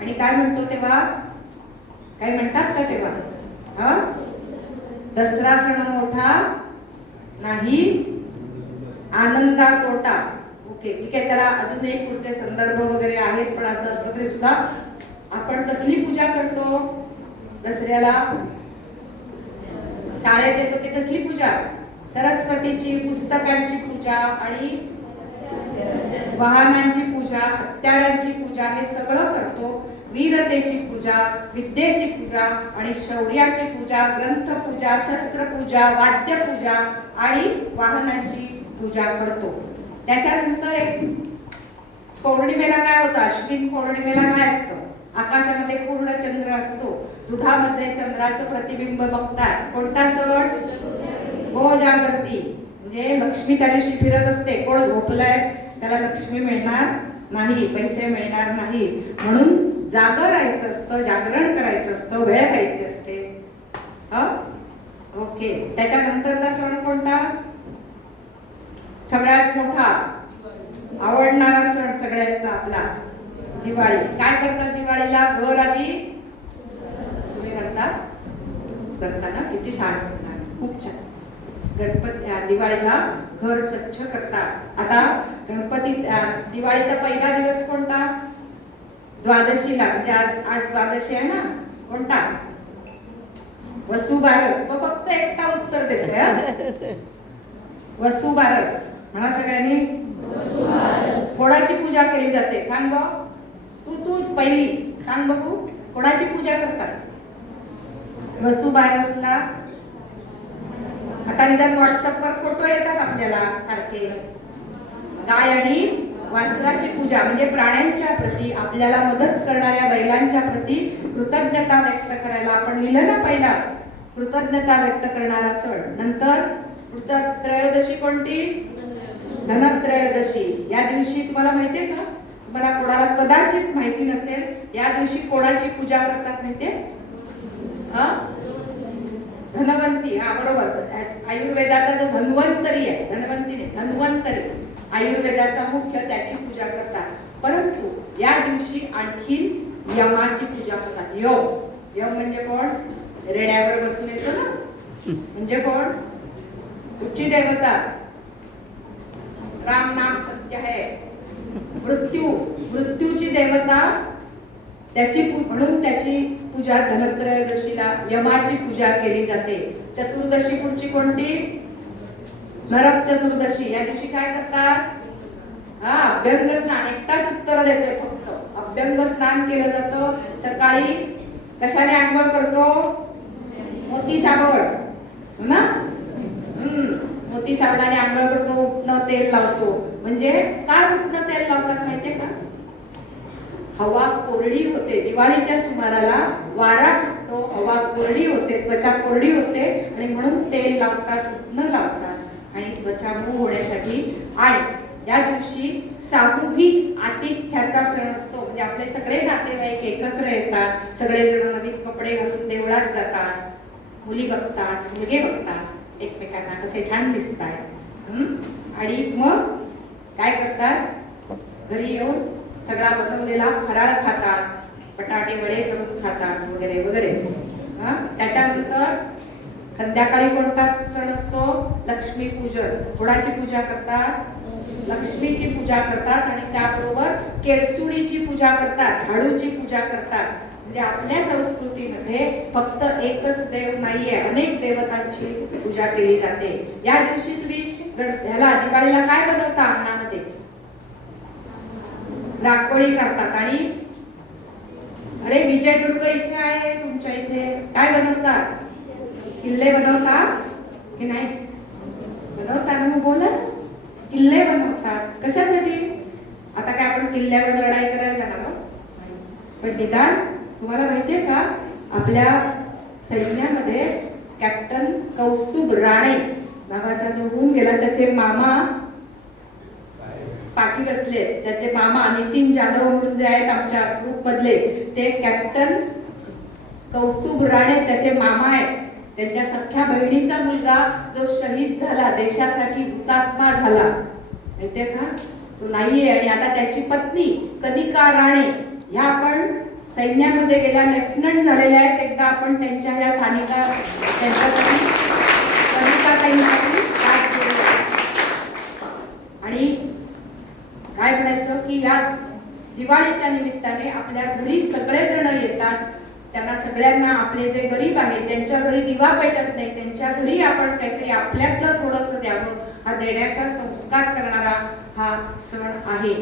आणि काय म्हणतो तेव्हा? काय म्हणतात का तेव्हा? दसरा सण मोठा नाही आनंदा तोटा. ओके, ठीक आहे. त्याला अजून एक पुढचे संदर्भ वगैरे आहेत, पण असं असलं तरी सुद्धा आपण कसली पूजा करतो दसऱ्याला? शाळेत येतो ते कसली पूजा? सरस्वतीची, पुस्तकांची पूजा आणि वाहनांची पूजा, हत्यारांची पूजा हे सगळं करतो. वीरतेची पूजा, विद्येची पूजा आणि शौर्याची पूजा, ग्रंथपूजा, शस्त्रपूजा, वाद्यपूजा आणि वाहनांची पूजा करतो. त्याच्यानंतर एक पौर्णिमेला काय होतं? अश्विन पौर्णिमेला काय असतं? आकाशामध्ये पूर्ण चंद्र असतो, दुधामध्ये चंद्राचं प्रतिबिंब बघताय. कोणता सण? गोजागरती. म्हणजे लक्ष्मी त्या दिवशी फिरत असते. कोण झोपलंय त्याला लक्ष्मी मिळणार नाही, पैसे मिळणार नाहीत. म्हणून जागं राहायचं असतं, जागरण करायचं असतं, वेळ घ्यायची असते. ओके. त्याच्यानंतरचा सण कोणता? सगळ्यात मोठा आवडणारा सण सगळ्यांचा आपला दिवाळी. काय करतात दिवाळीला? घर आधी तुम्ही करता ना? किती छान करतात, खूप छान. गणपती दिवाळीला घर स्वच्छ करतात. आता दिवाळीचा पहिला दिवस कोणता? द्वादशीला, म्हणजे आज द्वादशी आहे ना. कोणता? वसुबारस. तो फक्त एकटा उत्तर देतोय. वसुबारस म्हणा सगळ्यांनी. कोणाची पूजा केली जाते सांग ग. तू पहिली सांग बघू, कोणाची पूजा करतात वसुबारसला? आता निदान व्हॉट्सअपवर फोटो येतात आपल्याला सारखे. गाय आणि वासराची पूजा, म्हणजे प्राण्यांच्या प्रती, आपल्याला मदत करणाऱ्या बैलांच्या प्रती कृतज्ञता व्यक्त करायला आपण लिहिलं ना पहिला, कृतज्ञता व्यक्त करणारा सण. नंतर पुढचा त्रयोदशी कोणती? धनत्रयोदशी. या दिवशी तुम्हाला माहितीये का? तुम्हाला कोणाला कदाचित माहिती नसेल, या दिवशी कोणाची पूजा करतात माहितीये? धनवंती. हा बरोबर. आयुर्वेदाचा जो धन्वंतरी आहे, धनवंती नाही, धन्वंतरी, आयुर्वेदाचा मुख्य, त्याची पूजा करतात. परंतु या दिवशी आणखीन यमाची पूजा करतात. यम म्हणजे कोण? रेड्यावर बसून येतो ना, म्हणजे कोण? उच्ची देवता. राम नाम सत्य है. मृत्यूची देवता, म्हणून त्याची पूजा धनत्रयोदशीला यमाची पूजा केली जाते. चतुर्दशी पुढची कोणती? नरक चतुर्दशी. या दिवशी काय करतात? अभ्यंग स्नान. एकटाच उत्तर देतोय फक्त. अभ्यंग स्नान केलं जातं. सकाळी कशाने आंघोळ करतो? मोती साबण ना. मोती साबणाने आंघोळ करतो, उठणं तेल लावतो. म्हणजे काय उठणं तेल लावतात माहितीये का? हवा कोरडी होते. दिवाळीच्या सुमाराला वारा सुटतो, हवा कोरडी होते, त्वचा कोरडी होते, आणि म्हणून तेल लावतात, उठणं लावतात, आणि त्वचा मऊ होण्यासाठी. आणि या दिवशी सामूहिक आतिथ्याचा सण असतो. म्हणजे आपले सगळे नातेवाईक एकत्र येतात, सगळेजण नवीन कपडे घालून देवळात जातात, मुली बघतात, मुलगे बघतात एकमेकांना कसे छान दिसतात. आणि मग काय करतात? घरी येऊन सगळा बनवलेला फराळ खातात, बटाटे वडे करून खातात वगैरे वगैरे. त्याच्यानंतर संध्याकाळी कोणता सण असतो? लक्ष्मी पूजन. कोणाची पूजा करतात? लक्ष्मीची पूजा करतात. आणि त्याबरोबर केरसुडीची पूजा करतात, झाडूची पूजा करतात. म्हणजे आपल्या संस्कृतीमध्ये फक्त एकच देव नाहीये, अनेक देवतांची पूजा केली जाते. या दिवशी तुम्ही ह्याला दिवाळीला काय बनवता? अंगणामध्ये रांगोळी काढतात. आणि अरे विजयदुर्ग इथे आहे, तुमच्या इथे काय बनवतात? किल्ले बनवतात की नाही? बनवतात ना, बोला ना. किल्ले बनवतात. कशासाठी? आता काय आपण किल्ल्यावर लढाई करायला जाणार? पण निदान तुम्हाला माहितीये का, आपल्या सैन्यामध्ये कॅप्टन कौस्तुभ राणे नावाचा जो होऊन गेला, त्याचे मामा पाठी बसले. त्याचे मामा नितीन जाधव म्हणून जे आहेत आमच्या ग्रुप मधले, ते कॅप्टन कौस्तुभ राणे त्याचे मामा आहेत. त्यांच्या सख्या बहिणीचा मुलगा जो शहीद झाला, देशासाठी हुतात्मा झाला, माहितीये का? तो नाहीये. आणि आता त्याची पत्नी कनिका राणे ह्या आपण सैन्यामध्ये गेल्या लेफ्टनंट झालेल्या आहेत. एकदा आपण त्यांच्या ह्या स्थानिका त्यांच्यासाठी कनिका ताईंसाठी आणि काय म्हणायचं की या दिवाळीच्या निमित्ताने आपल्या घरी सगळेजण येतात. त्यांना सगळ्यांना, आपले जे गरीब आहेत ज्यांच्या घरी दिवा पेटत नाही, त्यांच्या घरी आपण काहीतरी आपल्यातलं थोडंसं द्यावं, हा देण्याचा संस्कार करणारा हा सण आहे.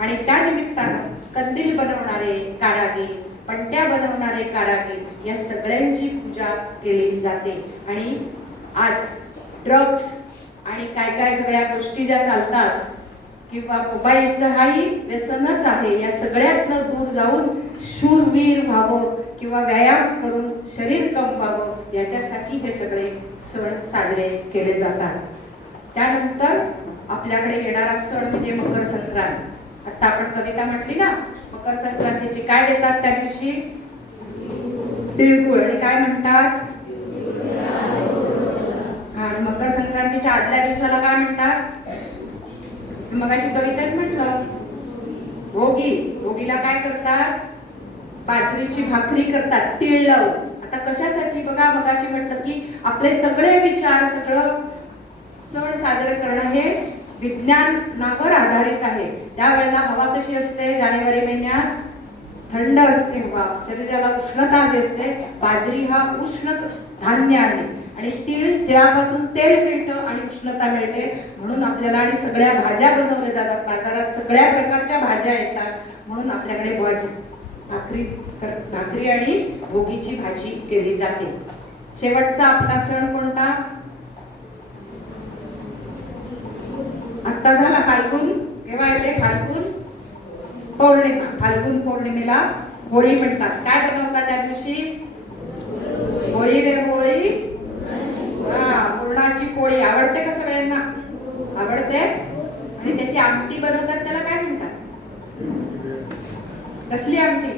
आणि त्या निमित्तानं कंदील बनवणारे कारागीर, पणत्या बनवणारे कारागीर या सगळ्यांची पूजा केली जाते. आणि आज ड्रग्स आणि काय काय सगळ्या गोष्टी ज्या चालतात, किंवा मोबाईलचं हाही व्यसनच आहे, या सगळ्यातनं दूर जाऊन शूरवीर व्हावं किंवा व्यायाम करून शरीर कमवावं, याच्यासाठी हे सगळे सण साजरे केले जातात. त्यानंतर आपल्याकडे येणारा सण म्हणजे मकर संक्रांत. आता आपण कविता म्हटली ना, मकर संक्रांतीची काय देतात त्या दिवशी? तिळगुळ. आणि काय म्हणतात? आणि मकर संक्रांतीच्या आदल्या दिवसाला काय म्हणतात? मगाशी कवितेत म्हटलं भोगी. भोगीला काय करतात? बाजरीची भाकरी करतात तीळ लावून. आता कशासाठी? बघा, मगाशी म्हटलं की आपले सगळे विचार, सगळं सण साजरे करणं हे विज्ञानावर आधारित आहे. त्यावेळेला हवा कशी असते? जानेवारी महिन्यात थंड असते हवा, शरीराला उष्णता हवी असते. बाजरी हा उष्ण धान्य आहे आणि तिळापासून तेल मिळतं आणि उष्णता मिळते. म्हणून आपल्याला आणि सगळ्या भाज्या बनवल्या जातात बाजारात, सगळ्या प्रकारच्या भाज्या येतात. म्हणून आपल्याकडे भाकरी आणि भोगीची भाजी केली जाते. शेवटचा आपला सण कोणता? आता झाला फाल्गुन. केव्हा येते? फाल्गुन पौर्णिमा. फाल्गुन पौर्णिमेला होळी म्हणतात. काय बनवतात त्या दिवशी? होळी रे होळी, पुरणाची पोळी. आवडते का सगळ्यांना? आवडते. आणि त्याची आमटी बनवतात, त्याला काय म्हणतात? कसली आमटी?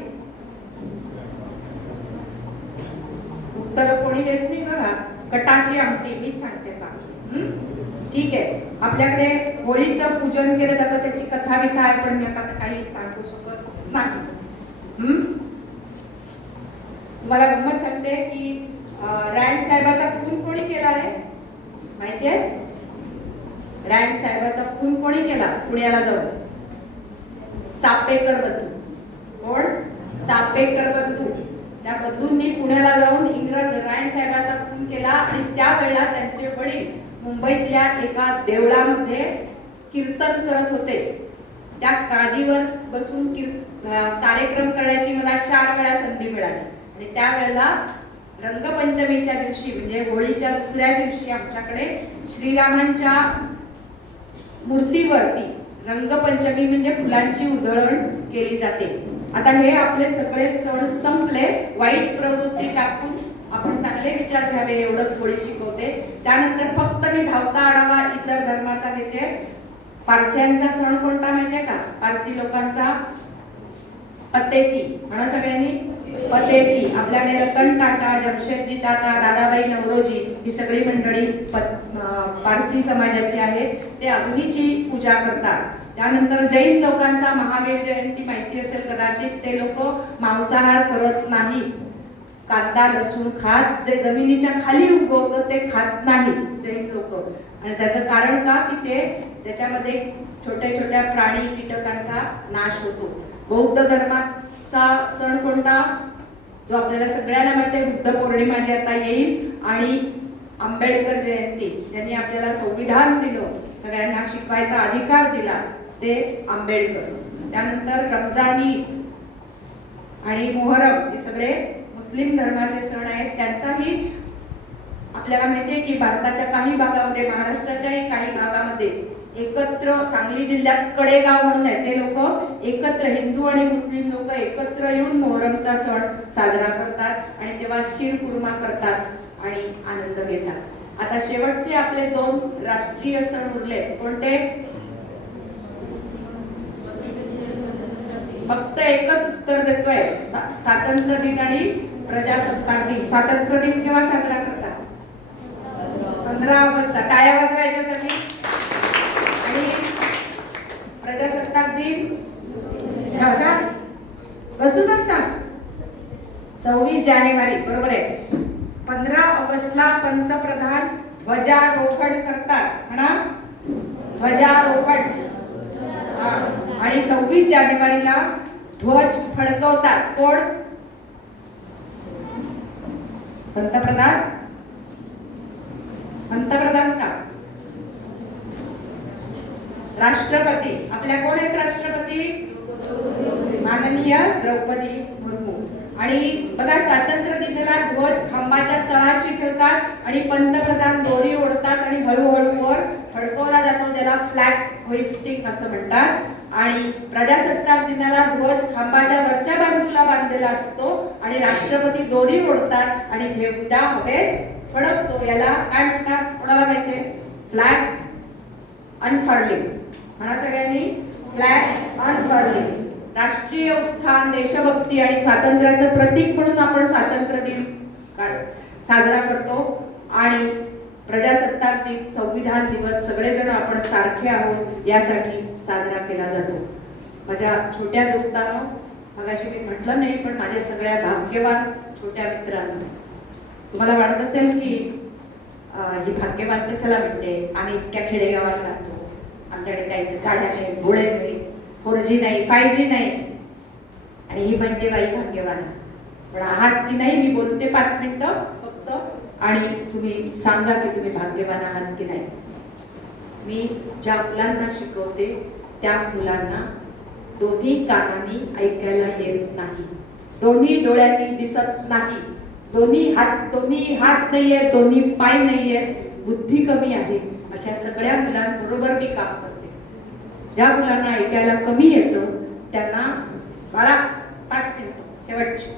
उत्तर कोणी देत नाही बघा. कटाची आमटी. मीच सांगते का? ठीक आहे. आपल्याकडे होळीचं पूजन केलं जातं, त्याची कथा विथा आहे, पण मी आता काही सांगू शकत नाही. तुम्हाला गंमत सांगते की रँड साहेबाचा खून कोणी केला रे? माहितीये? रँड साहेबाचा खून कोणी केला? पुण्याला जाऊन चापेकर बंधू. कोण? चापेकर बंधू. त्या बंधूंनी पुण्याला जाऊन इंग्रज रँड साहेबाचा खून केला आणि त्यावेळेला त्यांचे वडील मुंबईतल्या एका देवळामध्ये कीर्तन करत होते. त्या गादीवर बसून कार्यक्रम करण्याची मला 4 वेळा संधी मिळाली. आणि त्यावेळेला रंगपंचमीच्या दिवशी म्हणजे होळीच्या दुसऱ्या दिवशी आमच्याकडे श्रीरामांच्या मूर्तीवरती रंगपंचमी म्हणजे फुलांची उधळण केली जाते. आता हे आपले सगळे सण संपले. वाईट प्रवृत्ती टाकून आपण चांगले विचार घ्यावे एवढंच होळी शिकवते. त्यानंतर फक्त मी धावता आढावा इतर धर्माचा घेते. पारस्यांचा सण कोणता माहितीये का? पारसी लोकांचा पतेती. म्हणा सगळ्यांनी पतेती. आपल्याकडे रतन टाटा, जमशेदजी टाटा, दादाबाई नवरोजी ही सगळी मंडळी पारसी समाजाची आहेत. ते अग्नीची पूजा करतात. त्यानंतर जैन लोकांचा महावीर जयंती माहिती असेल कदाचित. ते लोक मांसाहार करत नाही. कांदा लसूण खात, जे जमिनीच्या खाली उगवतं ते खात नाही जैन लोक. आणि त्याचं कारण का? की ते त्याच्यामध्ये छोट्या छोट्या प्राणी कीटकांचा नाश होतो. बौद्ध धर्माचा सण कोणता? जो आपल्याला सगळ्यांना माहिती आहे, बुद्ध पौर्णिमा जी आता येईल, आणि आंबेडकर जयंती. ज्यांनी आपल्याला संविधान दिलं, सगळ्यांना शिकवायचा अधिकार दिला, ते आंबेडकर. त्यानंतर रमजान ईद आणि मोहरम हे सगळे मुस्लिम धर्माचे सण आहेत. त्यांचाही आपल्याला माहिती आहे की भारताच्या काही भागामध्ये, महाराष्ट्राच्याही काही भागामध्ये एकत्र, सांगली जिल्ह्यात कडेगाव म्हणून आहे, ते लोक एकत्र, हिंदू आणि मुस्लिम लोक एकत्र येऊन मोहरमचा सण साजरा करतात आणि तेव्हा शीरकुर्मा करतात आणि आनंद घेतात. आता शेवटचे आपले 2 राष्ट्रीय सण उरले. कोणते? फक्त एकच उत्तर देतोय. स्वातंत्र्य दिन आणि प्रजासत्ताक दिन. स्वातंत्र्य दिन केव्हा साजरा करतात? 15 ऑगस्टला. टाळ्या वाजवा याच्यासाठी. आणि प्रजासत्ताक दिन बसूनच सांग. 26 जानेवारी. बरोबर आहे. 15 ऑगस्टला पंतप्रधान ध्वजारोहण करतात. म्हणा ध्वजारोहण. आणि 26 जानेवारीला ध्वज फडकवतात. कोण? पंतप्रधान. पंतप्रधान का? राष्ट्रपती. आपल्या कोण आहेत राष्ट्रपती? माननीय द्रौपदी मुर्मू. आणि बघा, स्वातंत्र्य दिनाला ध्वज खांबाच्या तळाशी ठेवतात आणि पंतप्रधान दोरी ओढतात आणि हळूहळू वर फडकवला जातो, ज्याला फ्लॅग होइस्टिंग असं म्हणतात. आणि प्रजासत्ताक दिनाला ध्वज खांबाच्या वरच्या बाजूला बांधलेला असतो आणि राष्ट्रपती दोरी ओढतात आणि झेंडा हवेत फडकतो. याला काय म्हणतात? कोणाला माहितीये? फ्लॅग अनफर्लिंग. म्हणा सगळ्यांनी, फ्लॅग अनफर्लिंग. राष्ट्रीय उत्थान, देशभक्ती आणि स्वातंत्र्याचं प्रतीक म्हणून आपण स्वातंत्र्य दिन साजरा करतो. आणि प्रजासत्ताक दिन, संविधान दिवस सगळेजण आपण सारखे आहोत यासाठी साजरा केला जातो. माझ्या छोट्या दोस्तांनो, मगाशी मी म्हटलं नाही पण माझ्या सगळ्या भाग्यवान छोट्या मित्रांनो, तुम्हाला वाटत असेल की ही भाग्यवान कशाला म्हणते, आम्ही इतक्या खेडेगावात राहतो, आमच्याकडे काही गाड्या नाही, घोडे नाही, 4G नाही, 5G नाही, आणि ही म्हणते बाई भाग्यवान. पण आहात की नाही मी बोलते 5 मिनिटं फक्त, आणि तुम्ही सांगा की तुम्ही भाग्यवान आहात की नाही. मी ज्या मुलांना शिकवते त्या मुलांना दोन्ही कानांनी ऐकायला येत नाही, दोन्ही डोळ्यांनी दिसत नाही, दोन्ही हात नाहीये, दोन्ही पाय नाहीये, बुद्धी कमी आहे, अशा सगळ्या मुलांबरोबर मी काम करते. ज्या मुलांना ऐकायला कमी येतं त्यांना बाळा 5 मिनिटं शेवटची,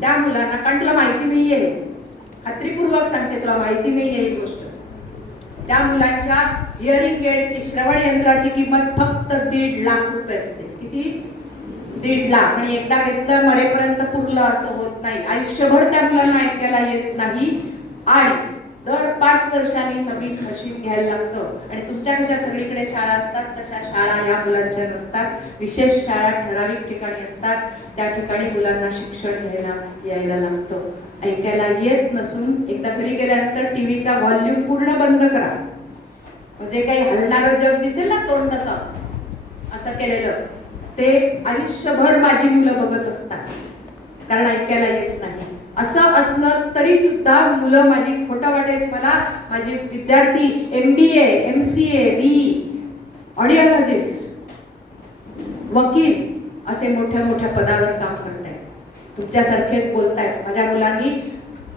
त्या मुलांना, कारण तुला माहिती नाहीये, खात्रीपूर्वक सांगते तुला माहिती नाहीये ही गोष्ट, त्या मुलांच्या हिअरिंग एडची, श्रवण यंत्राची किंमत फक्त 1.5 लाख रुपये असते. किती? 1.5 लाख. आणि एकदा घेतलं मरेपर्यंत पुरलं असं होत नाही, आयुष्यभर त्या मुलांना ऐकायला येत नाही. आणि दर 5 वर्षांनी नवीन मशीन घ्यायला लागतं. आणि तुमच्या कशा सगळीकडे शाळा असतात तशा शाळा या मुलांच्या नसतात. विशेष शाळा ठराविक ठिकाणी असतात, त्या ठिकाणी मुलांना शिक्षण घ्यायला यायला लागतं. ऐकायला येत नसून एकदा घरी गेल्यानंतर टीव्हीचा व्हॉल्यूम पूर्ण बंद करा, म्हणजे काही हलणारं जग दिसेल ना तोंड तसं असं केलेलं, ते आयुष्यभर माझी मुलं बघत असतात, कारण ऐकायला येत नाही. असं असलं तरी सुद्धा मुलं माझी, खोटं वाटेल मला, माझे विद्यार्थी MBA, MCA, BE, ऑडिओलॉजिस्ट, वकील असे मोठ्या मोठ्या पदावर काम करतायत, तुमच्यासारखेच बोलतायत. माझ्या मुलांनी,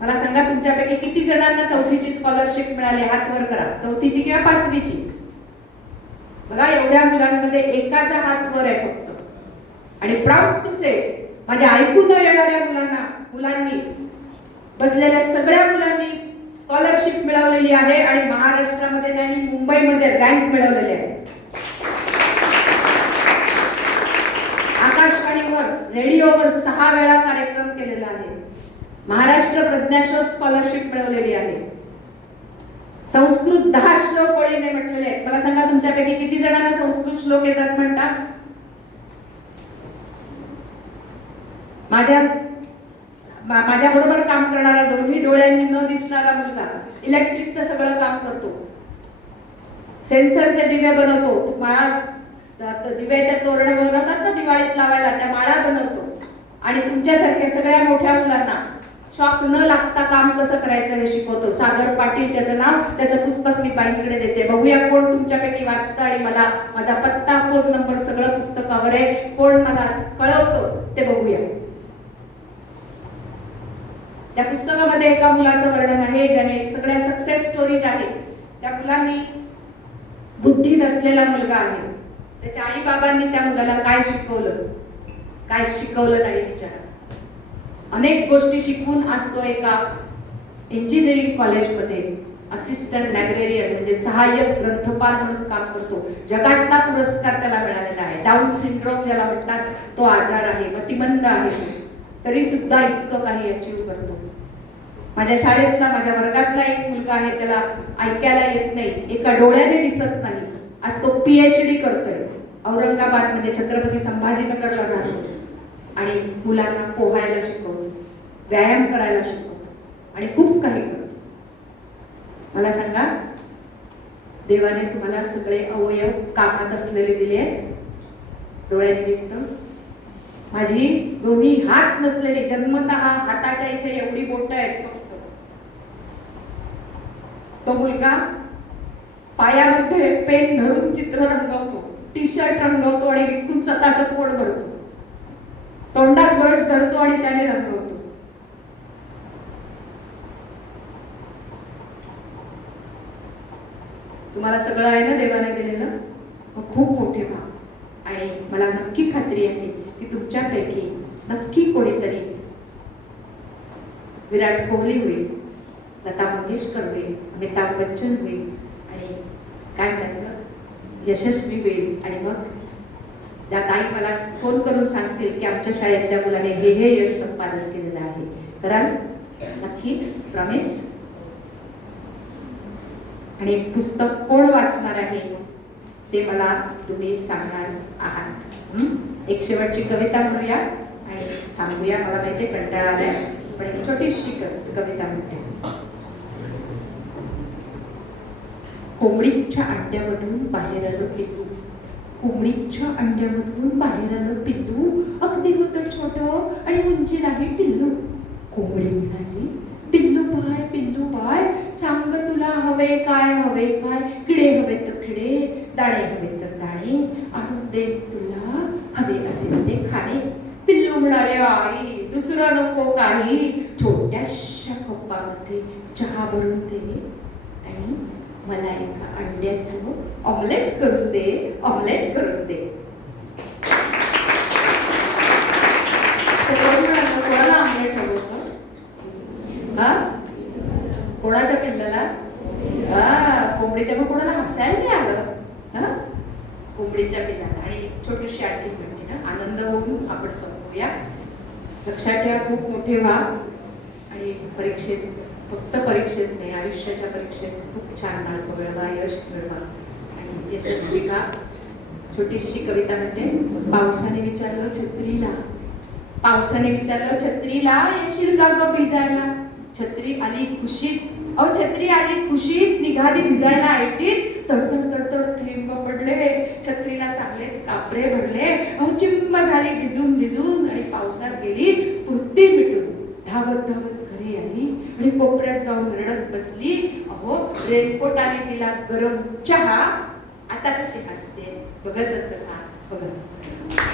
मला सांगा तुमच्यापैकी किती जणांना 4थीची स्कॉलरशिप मिळाली, हात वर करा. 4थीची किंवा 5वीची? बघा, एवढ्या मुलांमध्ये एकाचा हात वर आहे फक्त. आणि प्राऊड टू से, माझ्या ऐकू न येणाऱ्या मुलांनी, बसलेल्या सगळ्या मुलांनी स्कॉलरशिप मिळवलेली आहे आणि महाराष्ट्रामध्ये नाही मुंबईमध्ये रँक मिळवलेले आहे. आकाशवाणीवर, रेडिओवर 6 वेळा कार्यक्रम केलेला आहे. महाराष्ट्र प्रज्ञाशोध स्कॉलरशिप मिळवलेली आहे. संस्कृत 10 श्लोक ओळीने म्हटलेले आहेत. मला सांगा तुमच्यापैकी किती जणांना संस्कृत श्लोक येतात म्हणता? माझ्या बरोबर काम करणारा, दोन्ही डोळ्यांनी न दिसणारा मुलगा इलेक्ट्रिकचं सगळं काम करतो, सेन्सरचे दिवे बनवतो, दिव्याच्या तोरण बनवतात ना दिवाळीत लावायला, त्या माळा बनवतो. आणि तुमच्यासारख्या सगळ्या मोठ्या मुलांना शॉक न लागता काम कसं करायचं हे शिकवतो. सागर पाटील त्याचं नाव, त्याचं पुस्तक मी बाईंकडे देते, बघूया कोण तुमच्यापैकी वाचतं आणि मला माझा पत्ता, फोन नंबर सगळं पुस्तकावर आहे, कोण मला कळवतो ते बघूया. त्या पुस्तकामध्ये एका मुलाचं वर्णन आहे ज्याने सगळ्या सक्सेस स्टोरीज आहेत. त्या मुलांनी, बुद्धी नसलेला मुलगा आहे, त्याच्या आई बाबांनी त्या मुलाला काय शिकवलं नाही विचारा. अनेक गोष्टी शिकून असतो एका इंजिनिअरिंग कॉलेजमध्ये असिस्टंट लायब्रेरियन म्हणजे सहाय्यक ग्रंथपाल म्हणून काम करतो. जगातला पुरस्कार त्याला मिळालेला आहे. डाऊन सिंड्रोम ज्याला म्हणतात तो आजार आहे, मतिमंद आहे, तरी सुद्धा इतकं काही अचीव करतो. माझ्या शाळेतला, माझ्या वर्गातला एक मुलगा आहे, त्याला ऐकायला येत नाही, एका डोळ्याने दिसत नाही, आज तो PhD करतोय. औरंगाबाद म्हणजे छत्रपती संभाजीनगरला राहतो आणि मुलांना पोहायला शिकवतो, व्यायाम करायला शिकवतो आणि खूप काही करतो. मला सांगा, देवाने तुम्हाला सगळे अवयव कामात असलेले दिले आहेत. डोळ्याने दिसतं, माझी दोन्ही हात नसलेली, जन्मतः हाताच्या इथे एवढी बोटं आहेत फक्त. तो मुलगा पायामध्ये पेन धरून चित्र रंगवतो, टी-शर्ट रंगवतो आणि विकून स्वतःचं पोट भरतो. तोंडात ब्रश धरतो आणि त्याने रंगवतो. तुम्हाला सगळं आहे ना देवाने दिलेलं, मग खूप मोठे व्हा. आणि मला नक्की खात्री आहे की तुमच्यापैकी नक्की कोणीतरी विराट कोहली होईल, लता मंगेशकर होईल, अमिताभ बच्चन होईल आणि काय म्हणायचं यशस्वी होईल आणि मग त्या ताई मला फोन करून सांगतील की आमच्या शाळेत त्या मुलाने हे यश संपादन केलेलं आहे. कराल नक्की? प्रॉमिस? आणि पुस्तक कोण वाचणार आहे ते मला तुम्ही सांगणार आहात. एक शेवटची कविता म्हणूया आणि थांबूया. मला माहिती कंटाळा आलाय पण एक छोटीशी कविता म्हणते. कोंबडीच्या अंड्यामधून बाहेर आलं पिल्लू, कोंबडीच्या अंड्यामधून बाहेर आलं पिल्लू, अगदी होतं छोटं आणि उंची नाही टिल्लू. कोंबडी म्हणाली पिल्लू बाय सांग तुला हवे काय, हवे काय, किडे हवे तर किडे, दाणे हवे तर दाणे, आणून दे तुला हवे असेल ते खाणे. पिल्लू म्हणाले आई दुसरं नको काही, छोट्याशा कप्पामध्ये चहा भरून दे आणि मला एका अंड्याचं ऑमलेट करून दे, ऑमलेट करून दे. कोणाला ऑमलेट हवं होतं? हा, कोणाच्या पिल्लाला? कोंबडीच्या. मग कोणाला हसायला नाही आलं? हा, कोंबडीच्या पिल्लाला. आणि छोटीशी आणखी म्हणते ना, आनंद होऊन आपण संपूया. लक्षात ठेवा, खूप मोठे व्हा आणि परीक्षेत, फक्त परीक्षेत नाही, आयुष्याच्या परीक्षेत खूप छान मार्क मिळवा, यश मिळवा आणि यशस्वी व्हा. छोटीशी कविता म्हणते. पावसाने विचारलं छत्रीला, पावसाने विचारलं छत्रीला, येशील का ग भिजायला? छत्री आली खुशीत, अहो छत्री आली खुशीत, निघाली भिजायला ऐटीत. तडतड तडतड थेंब पडले, छत्रीला चांगलेच कापरे भरले. अहो चिंब झाली भिजून भिजून आणि पावसात गेली पुरती मिटून. धावत धावत घरी आली आणि कोपऱ्यात जाऊन रडत बसली. अहो रेनकोटाने दिला गरम चहा, आता कशी हसते बघतच राहा, बघतच राहा.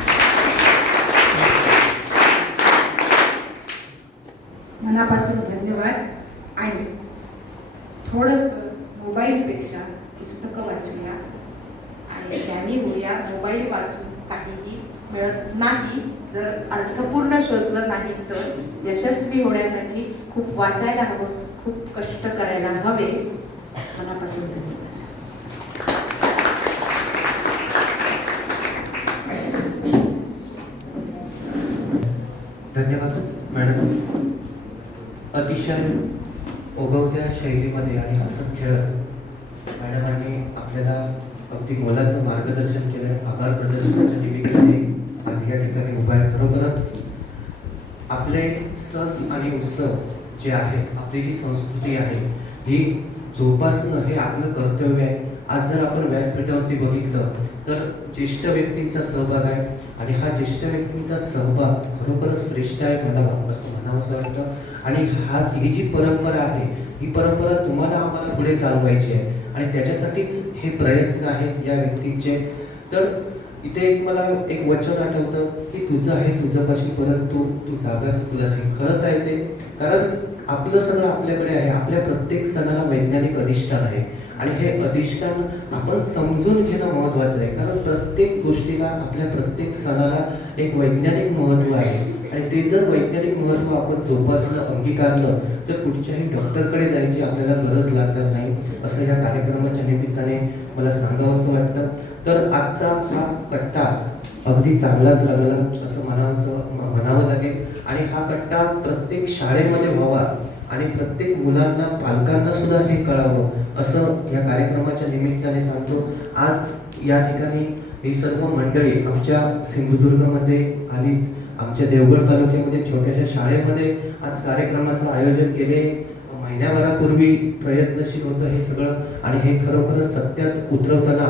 मनापासून धन्यवाद. आणि थोडंसं मोबाईलपेक्षा पुस्तकं वाचूया आणि त्याने होऊया. मोबाईल वाचून काहीही मिळत नाही. जर अर्थपूर्ण शोधलं नाही तर यशस्वी होण्यासाठी खूप वाचायला हवं, खूप कष्ट करायला हवे. मनापासून धन्यवाद. धन्यवाद मॅडम. अतिशय ओघवत्या शैलीमध्ये आणि हसत खेळत मॅडमांनी आपल्याला अगदी मोलाचं मार्गदर्शन केलं. आभार प्रदर्शनाच्या निमित्ताने आज या ठिकाणी उभा आहे. खरोखरच आपले सण आणि उत्सव जे आहे, आपली जी संस्कृती आहे ही जोपासणं हे आपलं कर्तव्य आहे. आज जर आपण व्यासपीठावरती बघितलं तर ज्येष्ठ व्यक्तींचा सहभाग आहे आणि हा ज्येष्ठ व्यक्तींचा सहभाग खरोखरच श्रेष्ठ आहे, मला असं म्हणावंसं वाटतं. आणि ही जी परंपरा आहे, ही परंपरा तुम्हाला आम्हाला पुढे चालवायची आहे आणि त्याच्यासाठीच हे प्रयत्न आहेत या व्यक्तींचे. तर इथे मला एक वचन आठवतं की तुझं आहे तुझ्यापाशी परंतु तू जागाच तुझ्याशी. खरंच आहे ते, कारण आपलं सगळं आपल्याकडे आहे. आपल्या प्रत्येक सणाला वैज्ञानिक अधिष्ठान आहे आणि हे अधिष्ठान आपण समजून घेणं महत्त्वाचं आहे. कारण प्रत्येक गोष्टीला, आपल्या प्रत्येक सणाला एक वैज्ञानिक महत्त्व आहे आणि ते जर वैज्ञानिक महत्त्व आपण जोपासलं, अंगीकारलं तर कुठच्याही डॉक्टरकडे जायची आपल्याला गरज लागणार नाही, असं या कार्यक्रमाच्या निमित्ताने मला सांगावंसं वाटतं. तर आजचा हा कट्टा अगदी चांगलाच लागला असं म्हणावं लागेल आणि हा कट्टा प्रत्येक शाळेमध्ये व्हावा आणि प्रत्येक मुलांना, पालकांना सुद्धा हे कळावं असं या कार्यक्रमाच्या निमित्ताने सांगतो. आज या ठिकाणी ही सर्व मंडळी आमच्या सिंधुदुर्गमध्ये आली, आमच्या देवगड तालुक्यामध्ये छोट्याशा शाळेमध्ये आज कार्यक्रमाचं आयोजन केले. महिन्याभरापूर्वी प्रयत्नशील होतं हे सगळं आणि हे खरोखरच सत्यात उतरवताना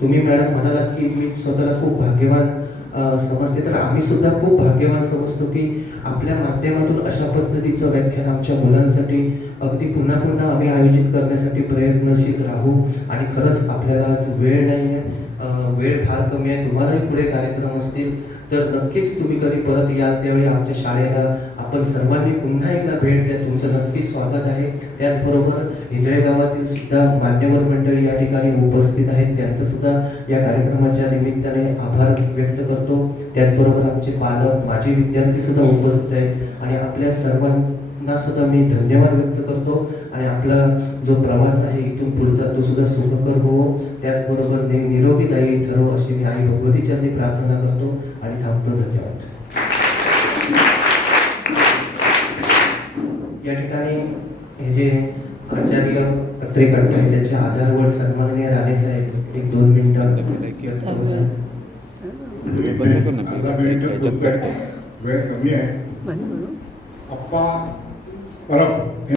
तुम्ही मॅडम म्हणालात की मी स्वतःला खूप भाग्यवान समजते, तर आम्ही सुद्धा खूप भाग्यवान समजतो की आपल्या माध्यमातून अशा पद्धतीचं व्याख्यान आमच्या मुलांसाठी अगदी पुन्हा पुन्हा आम्ही आयोजित करण्यासाठी प्रयत्नशील राहू. आणि खरंच आपल्याला आज वेळ नाही आहे, वेळ फार कमी आहे. तुम्हालाही पुढे कार्यक्रम असतील तर नक्कीच तुम्ही कधी परत याल त्यावेळी आमच्या शाळेला आपण सर्वांनी पुन्हा एकदा भेट द्या. तुमचं नक्कीच स्वागत आहे. त्याचबरोबर इंद्रे गावातील सुद्धा मान्यवर मंडळी या ठिकाणी उपस्थित आहेत, त्यांचं सुद्धा या कार्यक्रमाच्या निमित्ताने आभार व्यक्त करतो. त्याचबरोबर आमचे पालक, माजी विद्यार्थी सुद्धा उपस्थित आहेत आणि आपल्या सर्वांना ना सुद्धा मी धन्यवाद व्यक्त करतो आणि आपला जो प्रवास आहे इथून पुढचा तो सुद्धा सुखकर हो, त्याचबरोबर निरोगीदायी ठरो अशी मी आई भगवती चरणी प्रार्थना करतो आणि थांबतो. धन्यवाद. या ठिकाणी हे जे आचार्य पत्रिका आहे त्याच्या आधारवर सन्माननीय राणे साहेब 1-2 मिनिटं व्यक्त करतात. अर्धा मिनिट बोलतोय, वेळ कमी आहे. अप्पा परब